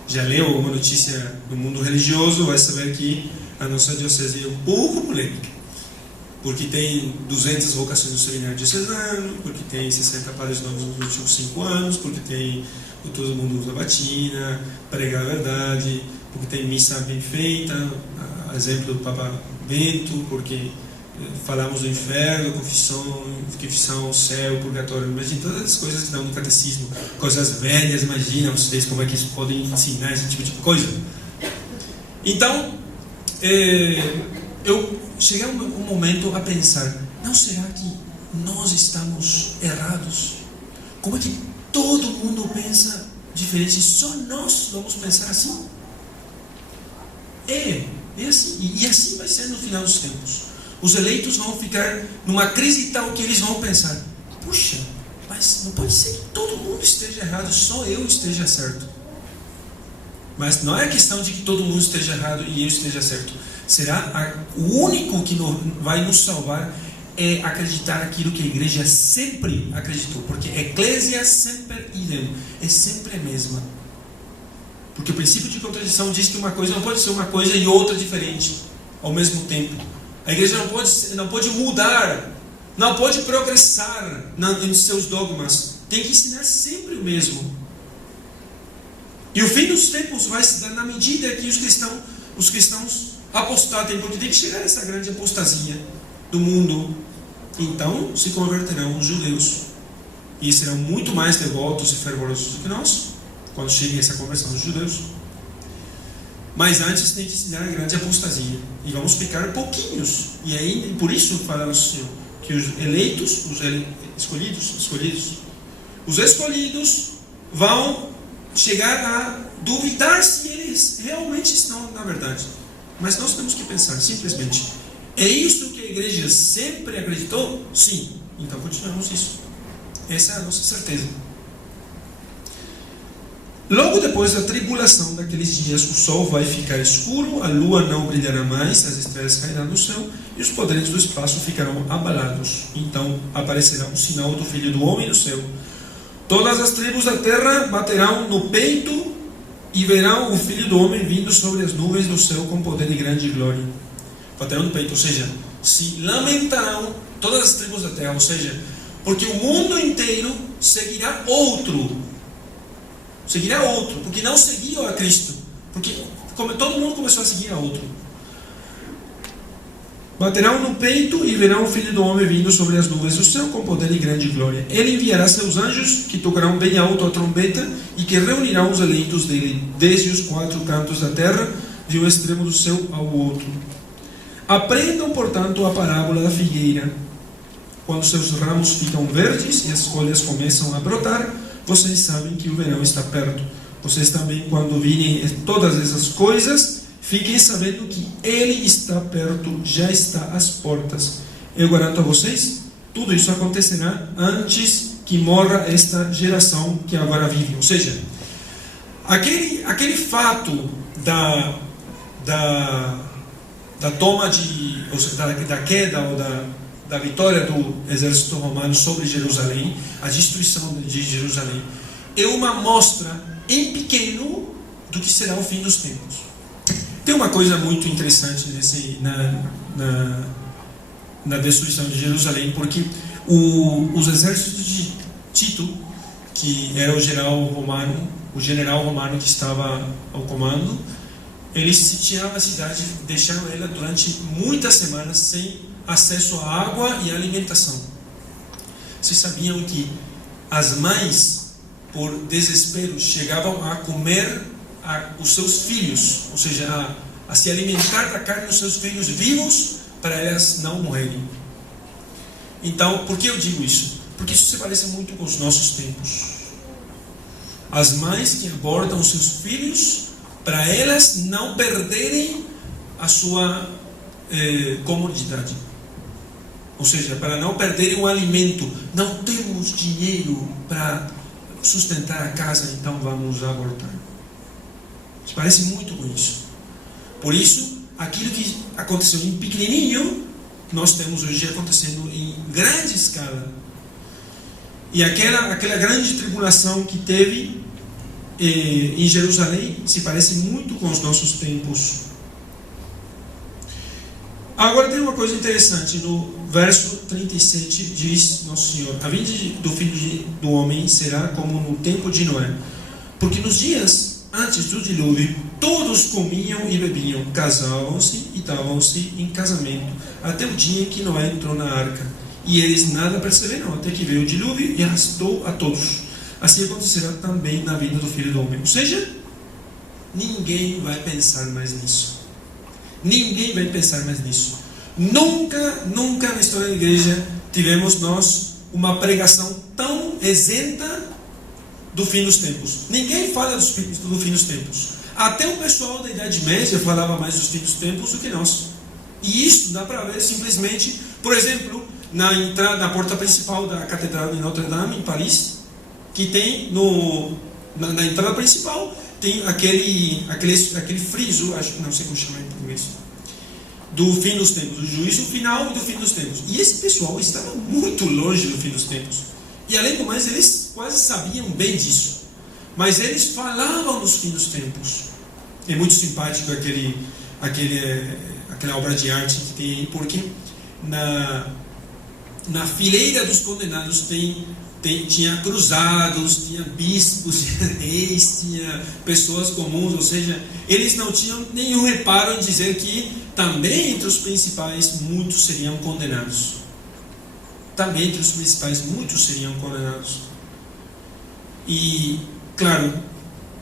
já leu alguma notícia no mundo religioso, vai saber que a nossa diocese é um pouco polêmica, porque tem 200 vocações do seminário diocesano, porque tem 60 padres novos nos últimos 5 anos, porque tem todo mundo usa batina, pregar a verdade, porque tem missa bem feita, exemplo do Papa Bento, porque falamos do inferno, confissão, céu, purgatório, imagina todas as coisas que dão no catecismo, coisas velhas, imagina vocês como é que eles podem ensinar esse tipo de coisa. Então, eu cheguei um momento a pensar, não será que nós estamos errados? Como é que todo mundo pensa diferente e só nós vamos pensar assim? É assim, e assim vai ser no final dos tempos. Os eleitos vão ficar numa crise tal que eles vão pensar, puxa, mas não pode ser que todo mundo esteja errado, só eu esteja certo. Mas não é questão de que todo mundo esteja errado e eu esteja certo. Será o único que vai nos salvar é acreditar aquilo que a igreja sempre acreditou, porque ecclesia semper idem, é sempre a mesma. Porque o princípio de contradição diz que uma coisa não pode ser uma coisa e outra diferente ao mesmo tempo. A igreja não pode mudar, não pode progressar em seus dogmas, tem que ensinar sempre o mesmo. E o fim dos tempos vai se dar na medida que os cristãos apostatem, porque tem que chegar essa grande apostasia do mundo. Então se converterão os judeus, e serão muito mais devotos e fervorosos do que nós, quando chegue essa conversão dos judeus. Mas antes tem que se dar a grande apostasia, e vamos ficar pouquinhos. E aí, por isso fala o Senhor, que os eleitos, os escolhidos vão chegar a duvidar se eles realmente estão na verdade. Mas nós temos que pensar simplesmente, é isso que a igreja sempre acreditou? Sim, então continuamos isso. Essa é a nossa certeza. Logo depois da tribulação daqueles dias, o sol vai ficar escuro, a lua não brilhará mais, as estrelas cairão do céu e os poderes do espaço ficarão abalados. Então aparecerá o sinal do Filho do Homem no céu. Todas as tribos da terra baterão no peito e verão o Filho do Homem vindo sobre as nuvens do céu com poder e grande glória. Baterão no peito, ou seja, se lamentarão todas as tribos da terra, ou seja, porque o mundo inteiro seguirá outro, porque não seguiam a Cristo, porque todo mundo começou a seguir a outro. Baterão no peito e verão o Filho do Homem vindo sobre as nuvens do céu com poder e grande glória. Ele enviará seus anjos, que tocarão bem alto a trombeta, e que reunirão os eleitos dele, desde os 4 cantos da terra, de um extremo do céu ao outro. Aprendam, portanto, a parábola da figueira. Quando seus ramos ficam verdes e as folhas começam a brotar, vocês sabem que o verão está perto. Vocês também, quando virem todas essas coisas, fiquem sabendo que Ele está perto, já está às portas. Eu garanto a vocês tudo isso acontecerá antes que morra esta geração que agora vive. Ou seja, aquele fato da toma ou seja, da queda ou da vitória do exército romano sobre Jerusalém, a destruição de Jerusalém, é uma mostra em pequeno do que será o fim dos tempos. Tem uma coisa muito interessante na destruição de Jerusalém, porque os exércitos de Tito, que era o general romano que estava ao comando, eles sitiaram a cidade, deixaram ela durante muitas semanas sem acesso à água e à alimentação. Vocês sabiam que as mães, por desespero, chegavam a comer os seus filhos, ou seja, a se alimentar da carne dos seus filhos vivos, para elas não morrerem. Então, por que eu digo isso? Porque isso se parece muito com os nossos tempos. As mães que abortam os seus filhos para elas não perderem a sua comodidade. Ou seja, para não perderem o alimento. Não temos dinheiro para sustentar a casa, então vamos abortar. Se parece muito com isso. Por isso, aquilo que aconteceu em pequenininho, nós temos hoje acontecendo em grande escala. E aquela grande tribulação que teve em Jerusalém se parece muito com os nossos tempos. Agora tem uma coisa interessante, no verso 37 diz Nosso Senhor: a vinda do Filho do Homem será como no tempo de Noé, porque nos dias antes do dilúvio todos comiam e bebiam, casavam-se e davam-se em casamento, até o dia em que Noé entrou na arca, e eles nada perceberam, até que veio o dilúvio e arrastou a todos. Assim acontecerá também na vinda do Filho do Homem. Ou seja, ninguém vai pensar mais nisso. Ninguém vai pensar mais nisso. Nunca na história da igreja tivemos nós uma pregação tão isenta do fim dos tempos. Ninguém fala do fim dos tempos. Até o pessoal da Idade Média falava mais dos fins dos tempos do que nós. E isso dá para ver simplesmente, por exemplo, na porta principal da Catedral de Notre Dame, em Paris, que tem na entrada principal tem aquele friso, acho que não sei como chamar em português, do fim dos tempos, do juízo final e do fim dos tempos. E esse pessoal estava muito longe do fim dos tempos. E além do mais, eles quase sabiam bem disso. Mas eles falavam dos fins dos tempos. É muito simpático aquela obra de arte que tem aí, porque na fileira dos condenados tinha cruzados, tinha bispos, tinha reis, tinha pessoas comuns, ou seja, eles não tinham nenhum reparo em dizer que também entre os principais muitos seriam condenados. Também entre os principais muitos seriam condenados. E, claro,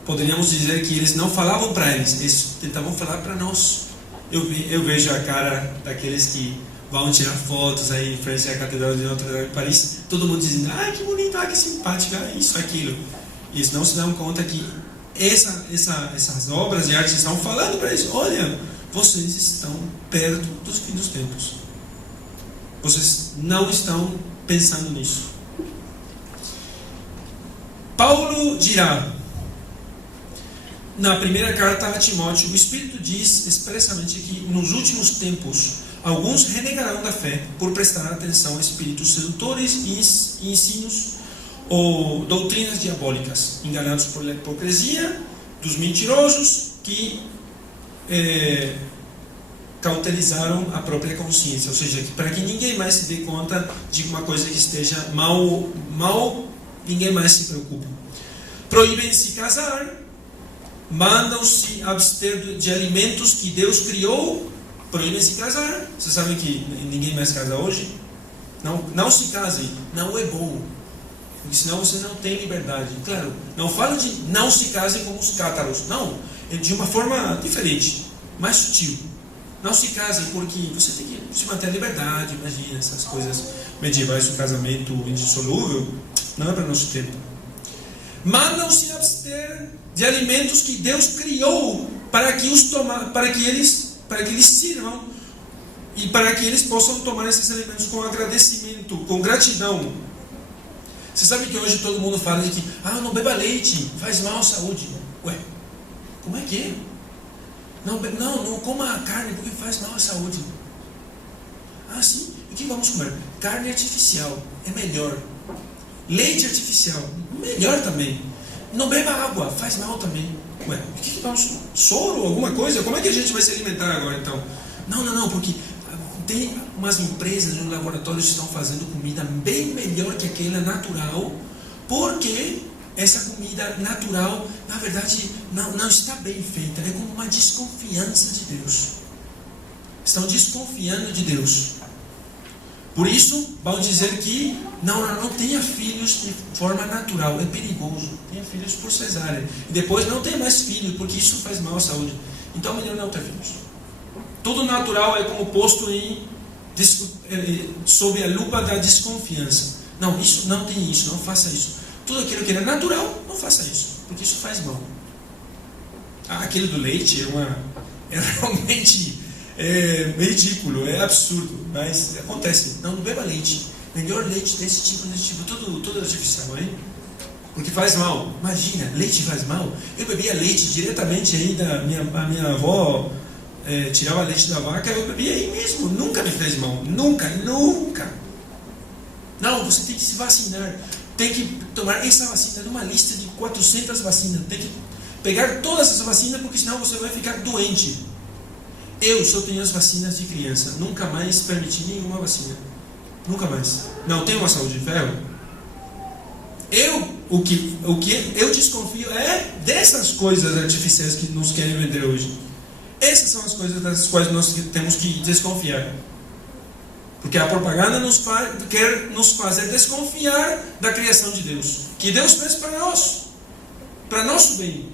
poderíamos dizer que eles não falavam para eles tentavam falar para nós. Eu vejo a cara daqueles que vão tirar fotos aí em frente à Catedral de Notre Dame de Paris, todo mundo dizendo: ah, que bonito, ah, que simpático, ah, isso, aquilo. E eles não se dão conta que essas obras de arte estão falando para eles: olha, vocês estão perto dos fins dos tempos. Vocês não estão pensando nisso. Paulo dirá, na primeira carta a Timóteo, o Espírito diz expressamente que nos últimos tempos alguns renegarão da fé por prestar atenção a espíritos sedutores e ensinos ou doutrinas diabólicas, enganados por hipocrisia dos mentirosos que cauterizaram a própria consciência, ou seja, para que ninguém mais se dê conta de uma coisa que esteja mal, ninguém mais se preocupa. Proíbem-se casar, mandam-se abster de alimentos que Deus criou. Proíbem-se casar. Vocês sabem que ninguém mais casa hoje? Não se casem, não é bom, porque senão você não tem liberdade. Claro, não falo de não se casem como os cátaros, não, é de uma forma diferente, mais sutil. Não se casem porque você tem que se manter a liberdade. Imagina essas coisas medievais do casamento indissolúvel, não é para nosso tempo. Mandam-se abster de alimentos que Deus criou para que eles sirvam. e para que eles possam tomar esses alimentos com agradecimento, com gratidão. Você sabe que hoje todo mundo fala de que não beba leite, faz mal à saúde. Ué, como é que é? Não coma carne porque faz mal à saúde. Sim, o que vamos comer? Carne artificial, é melhor. Leite artificial, melhor também. Não beba água, faz mal também. Ué, o que vamos? Soro, alguma coisa? Como é que a gente vai se alimentar agora então? Não, porque tem umas empresas no laboratório que estão fazendo comida bem melhor que aquela natural, porque essa comida natural, na verdade, não está bem feita. É como uma desconfiança de Deus. Estão desconfiando de Deus. Por isso, vão dizer que não tenha filhos de forma natural, é perigoso. Tenha filhos por cesárea. E depois não tenha mais filhos, porque isso faz mal à saúde. Então, melhor não ter filhos. Tudo natural é como posto sob a lupa da desconfiança. Não, isso não tem isso, não faça isso. Tudo aquilo que é natural, não faça isso, porque isso faz mal. Aquele do leite é realmente ridículo, é absurdo, mas acontece. Não beba leite. Melhor leite desse tipo, tudo artificial, hein? Porque faz mal. Imagina, leite faz mal. Eu bebia leite diretamente ainda, a minha avó tirava leite da vaca, eu bebia aí mesmo, nunca me fez mal, nunca. Não, você tem que se vacinar, tem que tomar essa vacina numa lista de 400 vacinas, tem que pegar todas essas vacinas, porque senão você vai ficar doente. Eu só tenho as vacinas de criança, nunca mais permiti nenhuma vacina, nunca mais. Não tenho uma saúde de ferro. O que eu desconfio é dessas coisas artificiais que nos querem vender hoje. Essas são as coisas das quais nós temos que desconfiar. Porque a propaganda quer nos fazer desconfiar da criação de Deus, que Deus fez para nós, para nosso bem.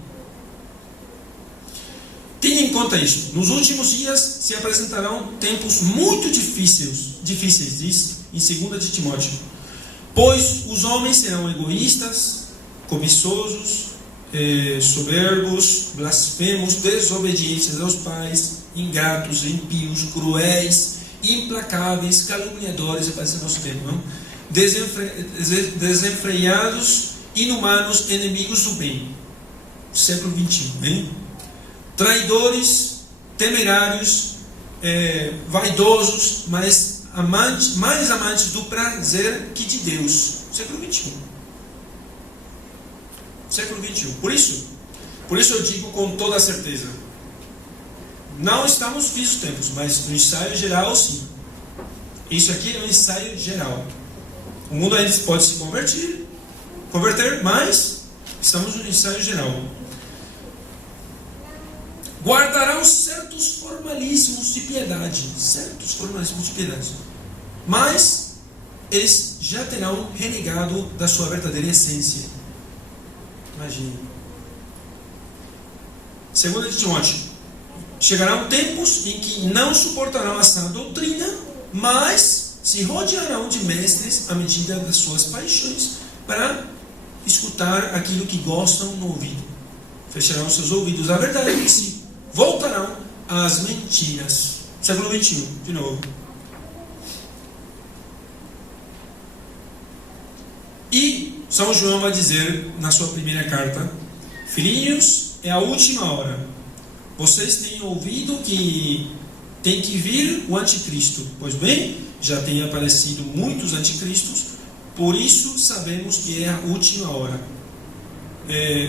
Tenha em conta isso. Nos últimos dias se apresentarão tempos muito difíceis, diz em 2 de Timóteo. Pois os homens serão egoístas, cobiçosos, soberbos, blasfemos, desobedientes aos pais, ingratos, impios, cruéis, implacáveis, caluniadores, parece nosso tempo, não? Desenfreados, inumanos, inimigos do bem. Século 21, hein? Traidores, temerários, vaidosos, mais amantes do prazer que de Deus. Século 21. Século 21. Por isso eu digo com toda a certeza, não estamos fins os tempos, mas no ensaio geral sim. Isso aqui é um ensaio geral. O mundo ainda pode se converter, mas estamos no ensaio geral. Guardarão certos formalismos de piedade, mas eles já terão renegado da sua verdadeira essência. Imagine. 2 de Timóteo. Chegarão tempos em que não suportarão a sã doutrina, mas se rodearão de mestres à medida das suas paixões, para escutar aquilo que gostam no ouvido. Fecharão seus ouvidos à verdade e se voltarão às mentiras. Século 21, de novo. E São João vai dizer na sua primeira carta: filhinhos, é a última hora. Vocês têm ouvido que tem que vir o anticristo. Pois bem, já têm aparecido muitos anticristos, por isso sabemos que é a última hora.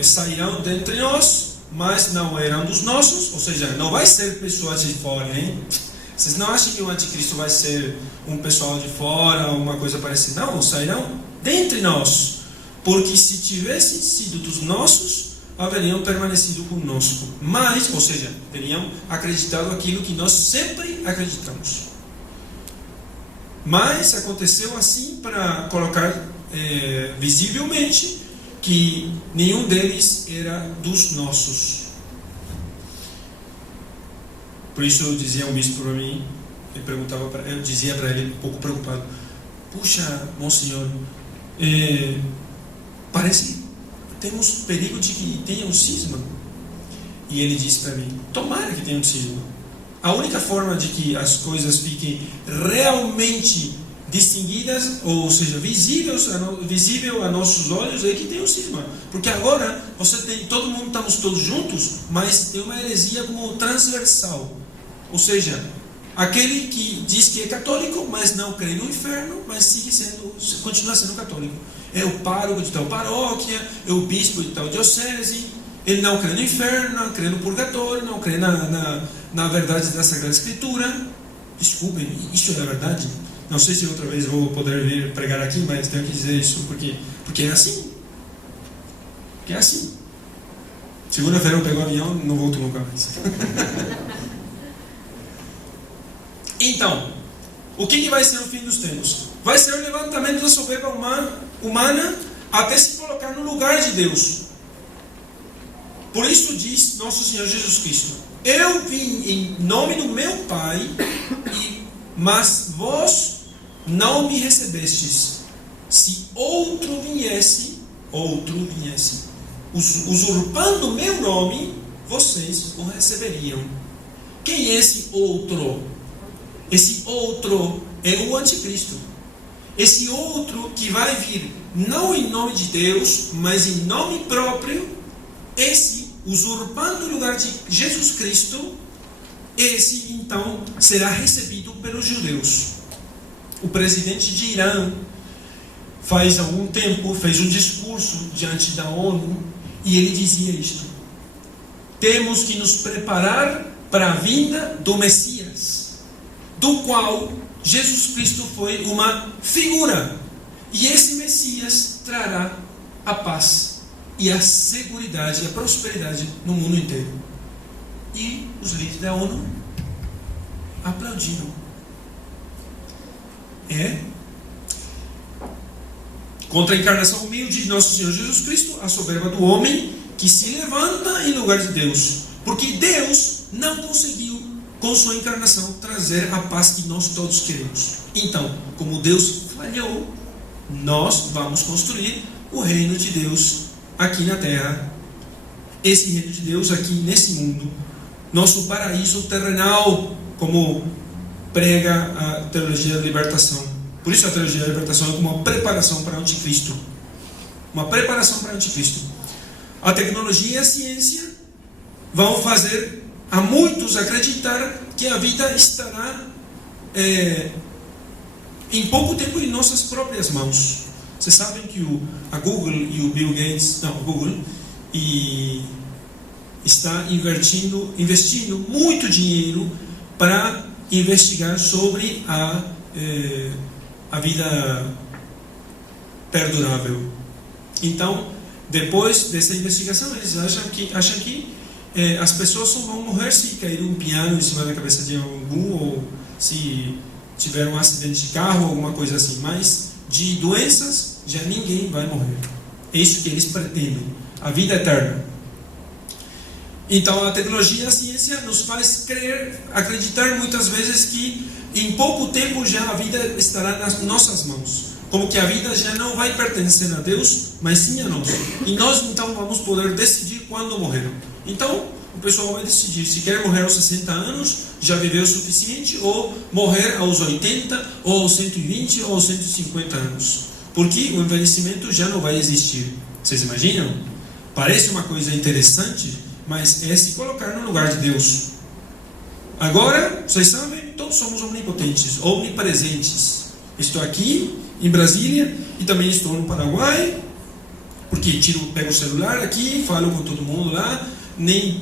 Sairão dentre nós, mas não eram dos nossos, ou seja, não vai ser pessoas de fora, hein? Vocês não acham que o anticristo vai ser um pessoal de fora, uma coisa parecida? Não, sairão dentre nós, porque se tivessem sido dos nossos, haveriam permanecido conosco. Mas, ou seja, teriam acreditado aquilo que nós sempre acreditamos. Mas aconteceu assim para colocar visivelmente que nenhum deles era dos nossos. Por isso eu dizia um bispo para mim, eu dizia para ele, um pouco preocupado: puxa, Monsenhor, parece que temos perigo de que tenha um cisma. E ele disse para mim: tomara que tenha um cisma. a única forma de que as coisas fiquem realmente distinguidas, ou seja, visível a nossos olhos, é que tem o cisma. Porque agora você tem, todo mundo, estamos todos juntos, mas tem uma heresia como transversal. Ou seja, aquele que diz que é católico, mas não crê no inferno, mas continua sendo católico. É o pároco de tal paróquia, é o bispo de tal diocese. Ele não crê no inferno, não crê no purgatório, não crê na verdade da Sagrada Escritura. Desculpem, isso é a verdade? Não sei se outra vez vou poder vir pregar aqui, mas tenho que dizer isso porque é assim. Porque é assim. Segunda-feira eu pego o avião e não volto nunca mais. Então, o que vai ser o fim dos tempos? Vai ser o levantamento da soberba humana até se colocar no lugar de Deus. Por isso diz nosso Senhor Jesus Cristo: eu vim em nome do meu Pai, mas vós não me recebestes. Se outro viesse, usurpando o meu nome, vocês o receberiam. Quem é esse outro? Esse outro é o anticristo. Esse outro que vai vir não em nome de Deus, mas em nome próprio, esse usurpando o lugar de Jesus Cristo, esse então será recebido pelos judeus. O presidente de Irã faz algum tempo fez um discurso diante da ONU e ele dizia isto: temos que nos preparar para a vinda do Messias, do qual Jesus Cristo foi uma figura, e esse Messias trará a paz e a seguridade e a prosperidade no mundo inteiro. E os líderes da ONU aplaudiram. Contra a encarnação humilde de nosso Senhor Jesus Cristo, a soberba do homem que se levanta em lugar de Deus, porque Deus não conseguiu com sua encarnação trazer a paz que nós todos queremos. Então, como Deus falhou, nós vamos construir o reino de Deus aqui na terra. Esse reino de Deus aqui nesse mundo, nosso paraíso terrenal, como prega a teologia da libertação. Por isso a teologia da libertação é como uma preparação para o anticristo. Uma preparação para o anticristo. A tecnologia e a ciência vão fazer a muitos acreditar que a vida estará em pouco tempo em nossas próprias mãos. Vocês sabem que a Google e o Bill Gates, está investindo muito dinheiro para investigar sobre a vida perdurável. Então, depois dessa investigação, eles acham que as pessoas só vão morrer se cair um piano em cima da cabeça de algum, ou se tiver um acidente de carro, alguma coisa assim. Mas de doenças, já ninguém vai morrer. É isso que eles pretendem, a vida eterna. Então a tecnologia e a ciência nos faz acreditar muitas vezes que em pouco tempo já a vida estará nas nossas mãos. Como que a vida já não vai pertencer a Deus, mas sim a nós. E nós então vamos poder decidir quando morrer. Então o pessoal vai decidir se quer morrer aos 60 anos, já viveu o suficiente, ou morrer aos 80, ou aos 120, ou aos 150 anos. Porque o envelhecimento já não vai existir. Vocês imaginam? Parece uma coisa interessante, mas é se colocar no lugar de Deus. Agora, vocês sabem, todos somos omnipotentes, omnipresentes. Estou aqui em Brasília e também estou no Paraguai, porque pego o celular aqui, falo com todo mundo lá,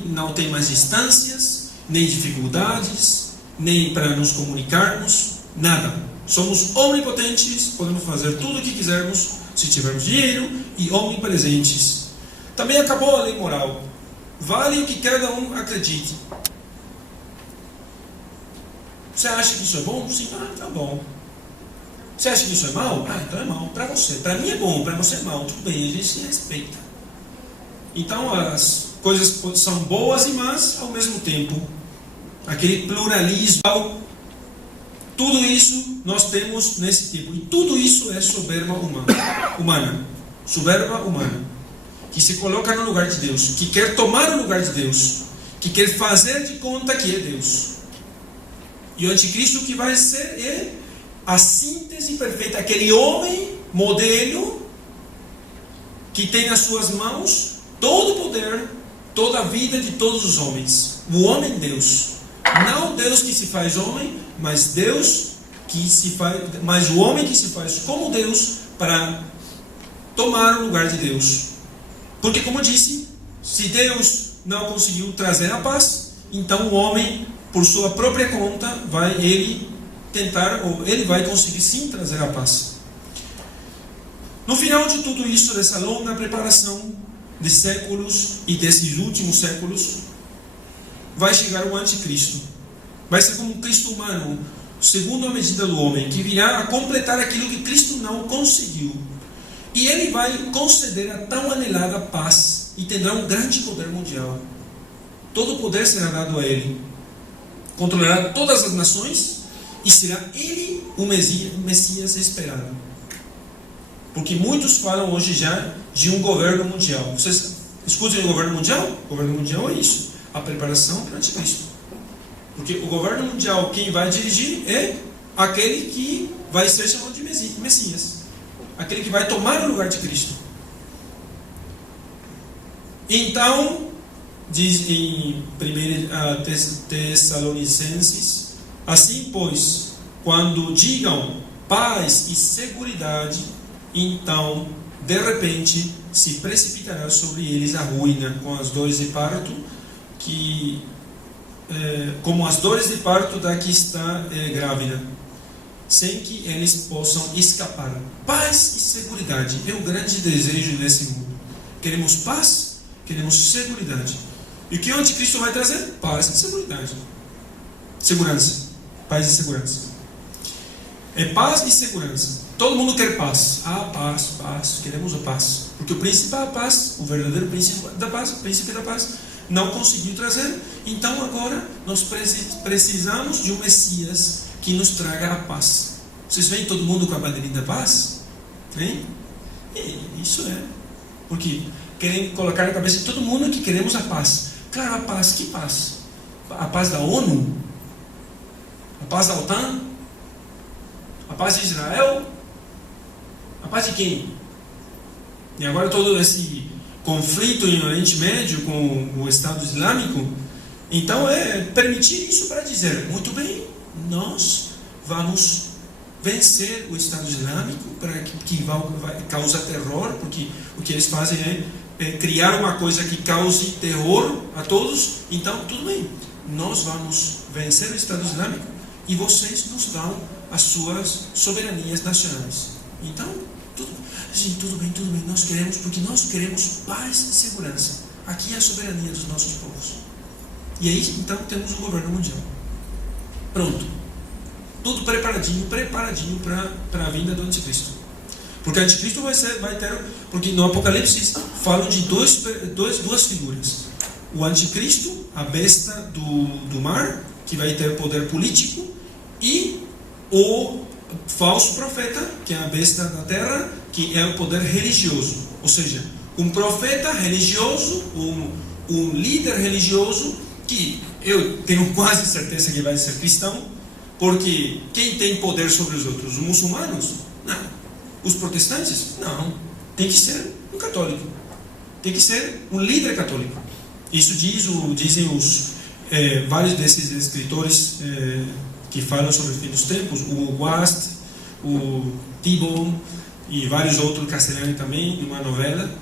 não tem mais distâncias, nem dificuldades, nem para nos comunicarmos, nada. Somos omnipotentes, podemos fazer tudo o que quisermos, se tivermos dinheiro, e omnipresentes. Também acabou a lei moral. Vale o que cada um acredite. Você acha que isso é bom? Sim, tá bom. Você acha que isso é mal? Então é mal para você. Para mim é bom, para você é mal. Tudo bem, a gente se respeita. Então as coisas são boas e más ao mesmo tempo. Aquele pluralismo. Tudo isso nós temos nesse tipo. E tudo isso é soberba humana. Soberba humana. Que se coloca no lugar de Deus. Que quer tomar o lugar de Deus. Que quer fazer de conta que é Deus. E o anticristo que vai ser é a síntese perfeita, aquele homem modelo que tem nas suas mãos todo o poder, toda a vida de todos os homens. O homem Deus. Não Deus que se faz homem, mas mas o homem que se faz como Deus para tomar o lugar de Deus. Porque, como eu disse, se Deus não conseguiu trazer a paz, então o homem, por sua própria conta, ele vai conseguir sim trazer a paz. No final de tudo isso, dessa longa preparação de séculos e desses últimos séculos, vai chegar o anticristo. Vai ser como um Cristo humano, segundo a medida do homem, que virá a completar aquilo que Cristo não conseguiu. E ele vai conceder a tão anelada paz e terá um grande poder mundial. Todo o poder será dado a ele. Controlará todas as nações e será ele o Messias esperado. Porque muitos falam hoje já de um governo mundial. Vocês escutam o governo mundial? O governo mundial é isso, a preparação para o anticristo. Porque o governo mundial, quem vai dirigir é aquele que vai ser chamado de Messias. Aquele que vai tomar o lugar de Cristo. Então, diz em 1 Tessalonicenses: assim, pois, quando digam paz e seguridade, então, de repente, se precipitará sobre eles a ruína, com as dores de parto, como as dores de parto da que está grávida, sem que eles possam escapar. Paz e seguridade é o grande desejo desse mundo. Queremos paz, queremos seguridade. E o que o anticristo vai trazer? Paz e seguridade. Segurança. Paz e segurança. É paz e segurança. Todo mundo quer paz. Paz. Queremos a paz. Porque o príncipe da paz, o verdadeiro príncipe da paz, não conseguiu trazer. Então agora nós precisamos de um Messias que nos traga a paz. Vocês veem todo mundo com a bandeirinha da paz? Hein? Isso é. Porque querem colocar na cabeça de todo mundo que queremos a paz. Claro, a paz. Que paz? A paz da ONU? A paz da OTAN? A paz de Israel? A paz de quem? E agora todo esse conflito em Oriente Médio com o Estado Islâmico. Então é permitir isso para dizer, muito bem, nós vamos vencer o Estado Islâmico, para que vai causar terror, porque o que eles fazem é criar uma coisa que cause terror a todos. Então, tudo bem, nós vamos vencer o Estado Islâmico e vocês nos dão as suas soberanias nacionais. Então, tudo bem, nós queremos, porque nós queremos paz e segurança. Aqui é a soberania dos nossos povos. E aí, então, temos um governo mundial. Pronto. Tudo preparadinho para a vinda do anticristo. Porque o anticristo vai ter, porque no Apocalipse falam de duas figuras. O anticristo, a besta do mar, que vai ter poder político, e o falso profeta, que é a besta da terra, que é o poder religioso. Ou seja, um profeta religioso, um líder religioso, que eu tenho quase certeza que vai ser cristão, porque quem tem poder sobre os outros? Os muçulmanos? Não. Os protestantes? Não. Tem que ser um católico. Tem que ser um líder católico. Isso dizem vários desses escritores que falam sobre o fim dos tempos, o Wast, o T-Bone e vários outros, Castellani também, em uma novela,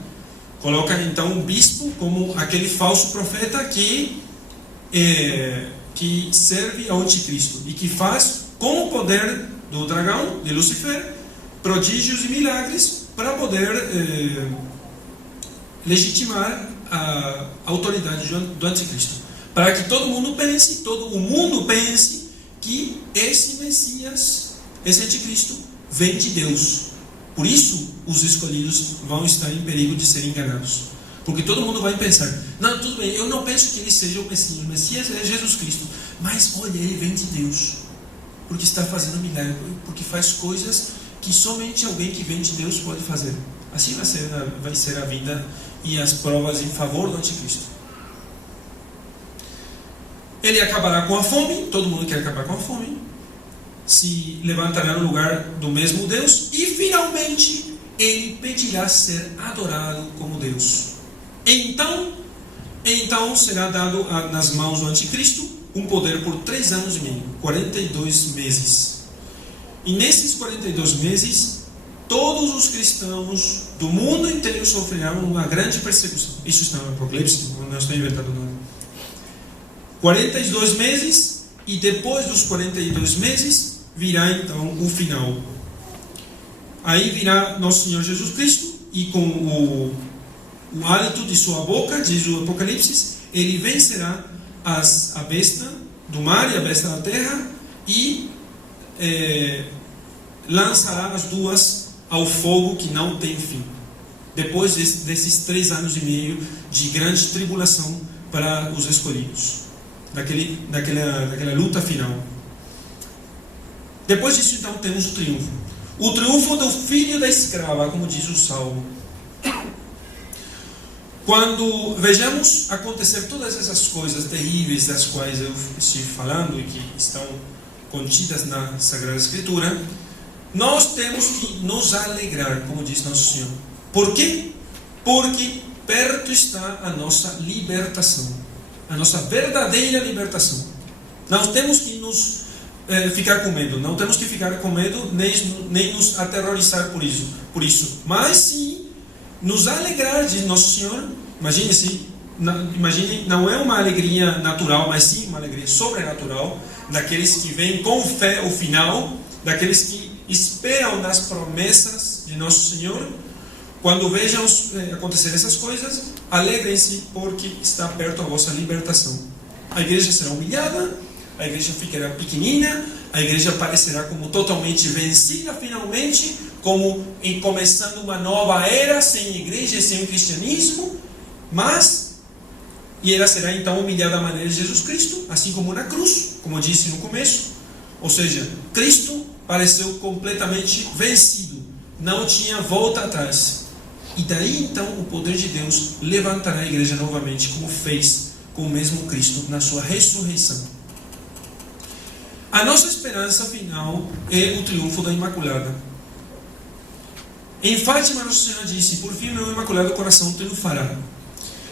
coloca então o bispo como aquele falso profeta que serve ao anticristo e que faz, com o poder do dragão, de Lúcifer, prodígios e milagres para poder legitimar a autoridade do anticristo, para que todo o mundo pense que esse Messias, esse anticristo, vem de Deus. Por isso os escolhidos vão estar em perigo de serem enganados, porque todo mundo vai pensar, não, tudo bem, eu não penso que ele seja o Messias. O Messias é Jesus Cristo, mas olha, ele vem de Deus, porque está fazendo milagre, porque faz coisas que somente alguém que vem de Deus pode fazer. Assim vai ser a vida e as provas em favor do anticristo. Ele acabará com a fome, todo mundo quer acabar com a fome, se levantará no lugar do mesmo Deus, e finalmente ele pedirá ser adorado como Deus. Então será dado nas mãos do anticristo um poder por 3 anos e meio, 42 meses. E nesses 42 meses, todos os cristãos do mundo inteiro sofrerão uma grande perseguição. Isso está no Apocalipse, não estou inventando nada. 42 meses, e depois dos 42 meses, virá então o final. Aí virá nosso Senhor Jesus Cristo, e com o hálito de sua boca, diz o Apocalipse, ele vencerá a besta do mar e a besta da terra, e lançará as duas ao fogo que não tem fim. Depois desses 3 anos e meio de grande tribulação para os escolhidos, daquela luta final. Depois disso, então, temos o triunfo. O triunfo do filho da escrava, como diz o Salmo. Quando vejamos acontecer todas essas coisas terríveis das quais eu estive falando e que estão contidas na Sagrada Escritura, nós temos que nos alegrar, como diz nosso Senhor. Por quê? Porque perto está a nossa libertação, a nossa verdadeira libertação. Não temos que ficar com medo, não temos que ficar com medo nem nos aterrorizar por isso, mas sim nos alegrar, diz nosso Senhor. Imagine, não é uma alegria natural, mas sim uma alegria sobrenatural, daqueles que veem com fé o final, daqueles que esperam nas promessas de nosso Senhor. Quando vejam acontecer essas coisas, alegrem-se, porque está perto a vossa libertação. A igreja será humilhada, a igreja ficará pequenina, a igreja aparecerá como totalmente vencida finalmente, como começando uma nova era, sem igreja e sem cristianismo, e ela será então humilhada à maneira de Jesus Cristo, assim como na cruz, como eu disse no começo. Ou seja, Cristo pareceu completamente vencido, não tinha volta atrás. E daí então o poder de Deus levantará a igreja novamente, como fez com o mesmo Cristo na sua ressurreição. A nossa esperança final é o triunfo da Imaculada. Em Fátima, Nossa Senhora disse: por fim, meu Imaculado Coração triunfará.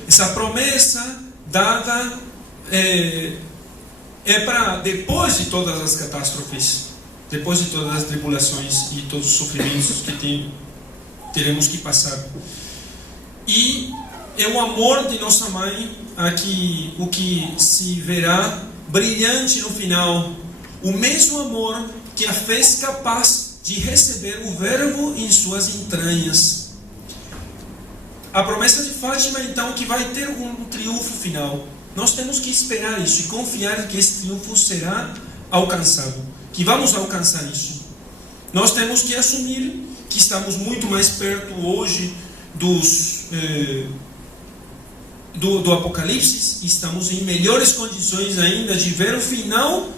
Essa promessa dada é para depois de todas as catástrofes, depois de todas as tribulações e todos os sofrimentos que teremos que passar. E é o amor de nossa mãe o que se verá brilhante no final. O mesmo amor que a fez capaz de receber o Verbo em suas entranhas. A promessa de Fátima, então, que vai ter um triunfo final. Nós temos que esperar isso e confiar que esse triunfo será alcançado, que vamos alcançar isso. Nós temos que assumir que estamos muito mais perto hoje do Apocalipse, e estamos em melhores condições ainda de ver o final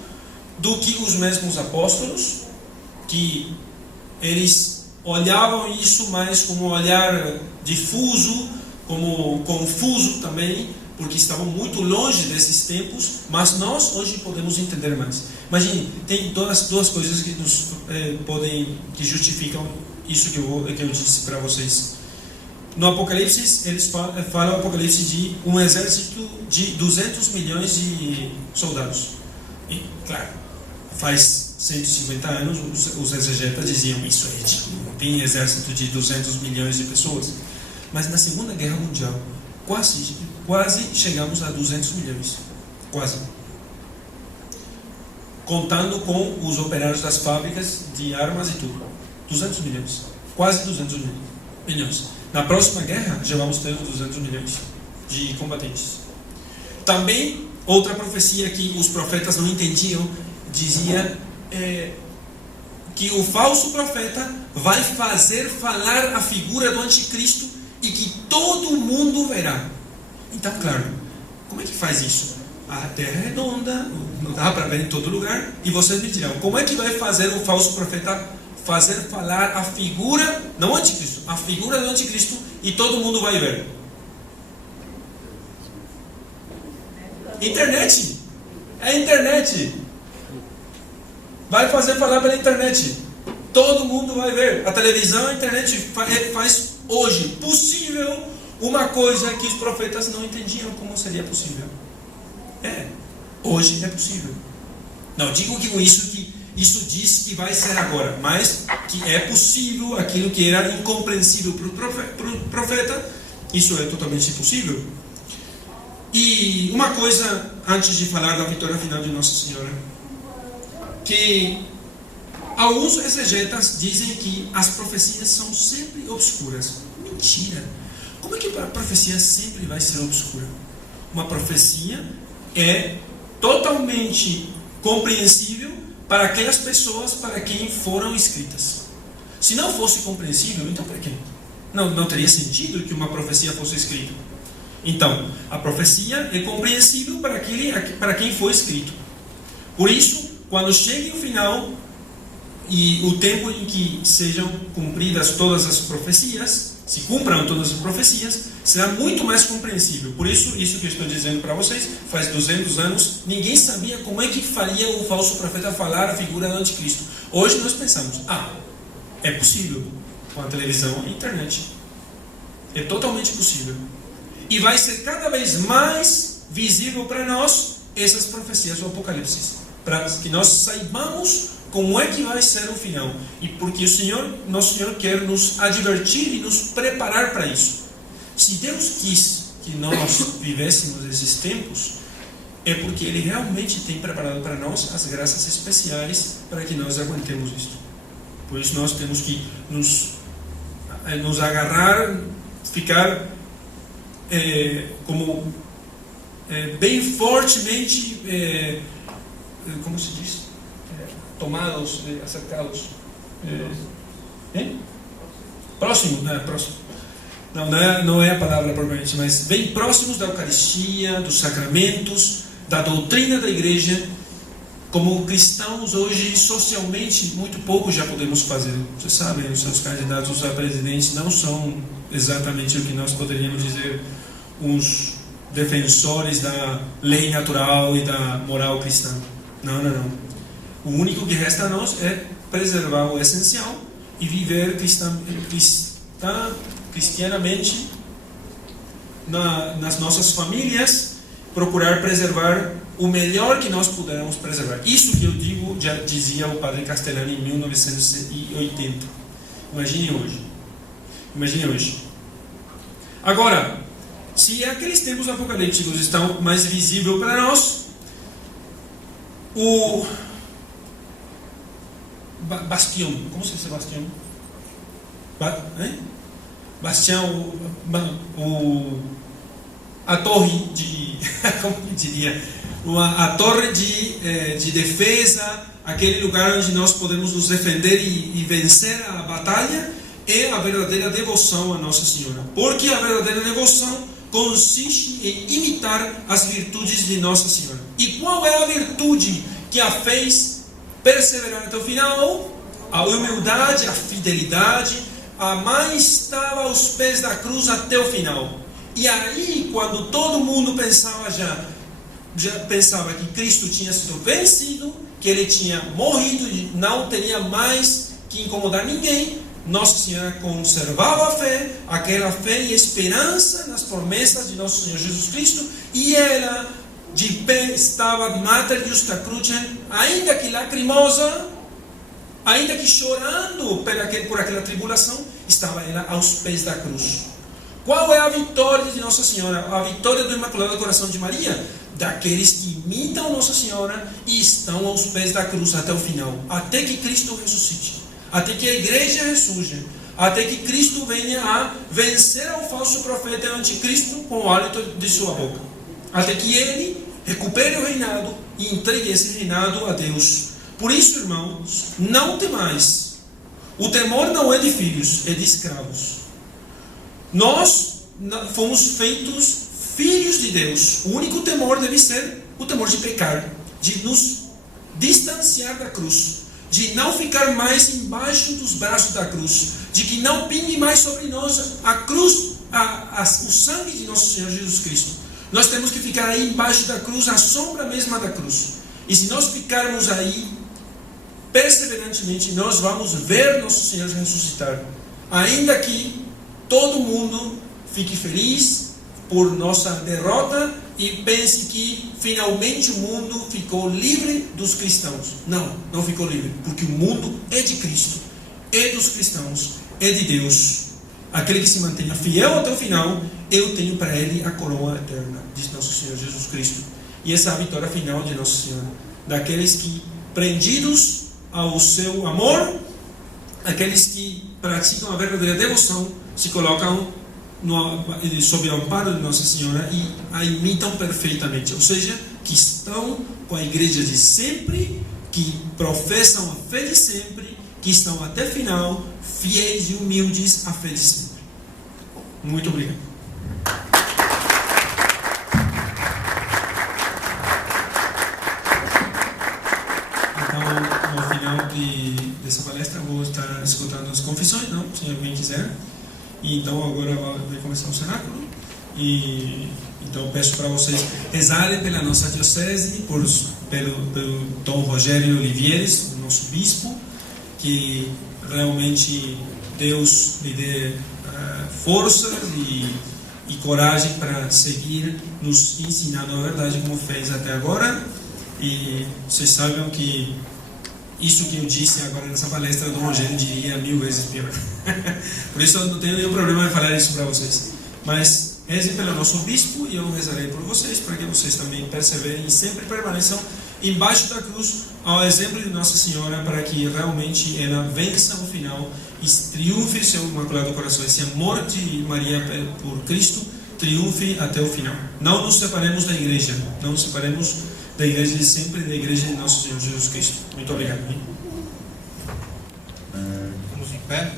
do que os mesmos apóstolos, que eles olhavam isso mais como um olhar difuso, como confuso também, porque estavam muito longe desses tempos, mas nós hoje podemos entender mais. Imagine, tem duas coisas que que justificam isso que eu disse para vocês. No Apocalipse, eles falam Apocalipse de um exército de 200 milhões de soldados. E, claro, faz 150 anos os exegetas diziam: isso é ridículo, não tem exército de 200 milhões de pessoas. Mas na Segunda Guerra Mundial, quase chegamos a 200 milhões. Quase. Contando com os operários das fábricas de armas e tudo. 200 milhões. Quase 200 milhões. Na próxima guerra, já vamos ter 200 milhões de combatentes. Também, outra profecia que os profetas não entendiam, dizia que o falso profeta vai fazer falar a figura do anticristo e que todo mundo verá. Então, claro, como é que faz isso? A terra é redonda, não dá para ver em todo lugar. E vocês me dirão: como é que vai fazer o falso profeta fazer falar a figura, não o anticristo, a figura do anticristo, e todo mundo vai ver? Internet. É a internet. Vai fazer falar pela internet. Todo mundo vai ver. A televisão, a internet faz hoje possível uma coisa que os profetas não entendiam como seria possível. Hoje é possível. Não digo que com isso que isso diz que vai ser agora, mas que é possível aquilo que era incompreensível para o profeta, isso é totalmente possível. E uma coisa, antes de falar da vitória final de Nossa Senhora, que alguns exegetas dizem que as profecias são sempre obscuras. Mentira! Como é que a profecia sempre vai ser obscura? Uma profecia é totalmente compreensível para aquelas pessoas para quem foram escritas. Se não fosse compreensível, então para quem? Não teria sentido que uma profecia fosse escrita. Então, a profecia é compreensível para quem foi escrito. Por isso, quando chegue o final e o tempo em que sejam cumpridas todas as profecias, se cumpram todas as profecias, será muito mais compreensível. Por isso que eu estou dizendo para vocês, faz 200 anos, ninguém sabia como é que faria o falso profeta falar a figura do anticristo. Hoje nós pensamos, é possível com a televisão e a internet. É totalmente possível. E vai ser cada vez mais visível para nós essas profecias do Apocalipse, para que nós saibamos como é que vai ser o final. E porque nosso Senhor quer nos advertir e nos preparar para isso. Se Deus quis que nós vivêssemos esses tempos, é porque Ele realmente tem preparado para nós as graças especiais para que nós aguentemos isso. Por isso nós temos que nos agarrar, ficar bem fortemente, como se diz? Tomados, acercados. Próximo. Não é a palavra propriamente, mas bem próximos da Eucaristia, dos sacramentos, da doutrina da igreja. Como cristãos hoje, socialmente, muito pouco já podemos fazer. Vocês sabem, os seus candidatos a presidente não são exatamente o que nós poderíamos dizer uns defensores da lei natural e da moral cristã. Não. O único que resta a nós é preservar o essencial e viver cristianamente nas nossas famílias, procurar preservar o melhor que nós pudermos preservar. Isso que eu digo, já dizia o padre Castellani em 1980. Imagine hoje. Agora, se aqueles tempos apocalípticos estão mais visíveis para nós, o bastião, como se diz bastião? Bastião, a torre de, como diria, a torre de defesa, aquele lugar onde nós podemos nos defender e vencer a batalha, é a verdadeira devoção a Nossa Senhora. Porque a verdadeira devoção consiste em imitar as virtudes de Nossa Senhora. E qual é a virtude que a fez perseverar até o final? A humildade, a fidelidade. A mãe estava aos pés da cruz até o final. E aí, quando todo mundo pensava já pensava que Cristo tinha sido vencido, que Ele tinha morrido e não teria mais que incomodar ninguém, Nossa Senhora conservava a fé, aquela fé e esperança nas promessas de Nosso Senhor Jesus Cristo, e ela de pé estava Mater Justa Crucem, ainda que lacrimosa, ainda que chorando por aquela tribulação, estava ela aos pés da cruz. Qual é a vitória de Nossa Senhora? A vitória do Imaculado Coração de Maria? Daqueles que imitam Nossa Senhora e estão aos pés da cruz até o final, até que Cristo ressuscite, até que a igreja ressurja, até que Cristo venha a vencer ao falso profeta e ao anticristo com o hálito de sua boca, até que ele recupere o reinado e entregue esse reinado a Deus. Por isso, irmãos, não temais. O temor não é de filhos, é de escravos. Nós fomos feitos filhos de Deus. O único temor deve ser o temor de pecar, de nos distanciar da cruz, de não ficar mais embaixo dos braços da cruz, de que não pingue mais sobre nós a cruz, o sangue de nosso Senhor Jesus Cristo. Nós temos que ficar aí embaixo da cruz, à sombra mesma da cruz. E se nós ficarmos aí, perseverantemente, nós vamos ver nosso Senhor ressuscitar. Ainda que todo mundo fique feliz por nossa derrota e pense que finalmente o mundo ficou livre dos cristãos. Não, não ficou livre, porque o mundo é de Cristo, é dos cristãos, é de Deus. Aquele que se mantenha fiel até o final, eu tenho para ele a coroa eterna, diz nosso Senhor Jesus Cristo. E essa é a vitória final de Nosso Senhor. Daqueles que, prendidos ao seu amor, aqueles que praticam a verdadeira devoção, se colocam sob o amparo de Nossa Senhora e a imitam perfeitamente. Ou seja, que estão com a igreja de sempre, que professam a fé de sempre, que estão até final, fiéis e humildes à fé de sempre. Muito obrigado. Então, no final dessa palestra, eu vou estar escutando as confissões, não? Se alguém quiser. E então, agora vai começar o cenáculo. E então, peço para vocês rezarem pela nossa diocese, pelo Dom Rogério Olivieres, o nosso bispo, que realmente Deus lhe dê forças e coragem para seguir nos ensinando a verdade como fez até agora. E vocês sabem que isso que eu disse agora nessa palestra, Dom Rogério diria 1000 vezes pior. Por isso eu não tenho nenhum problema em falar isso para vocês. Mas rezem pelo nosso bispo e eu rezarei por vocês, para que vocês também perseverem e sempre permaneçam embaixo da cruz, ao exemplo de Nossa Senhora, para que realmente ela vença no final e triunfe seu Imaculado Coração. Esse amor de Maria por Cristo triunfe até o final. Não nos separemos da igreja, não nos separemos da igreja de sempre, da igreja de Nosso Senhor Jesus Cristo. Muito obrigado. Vamos em pé.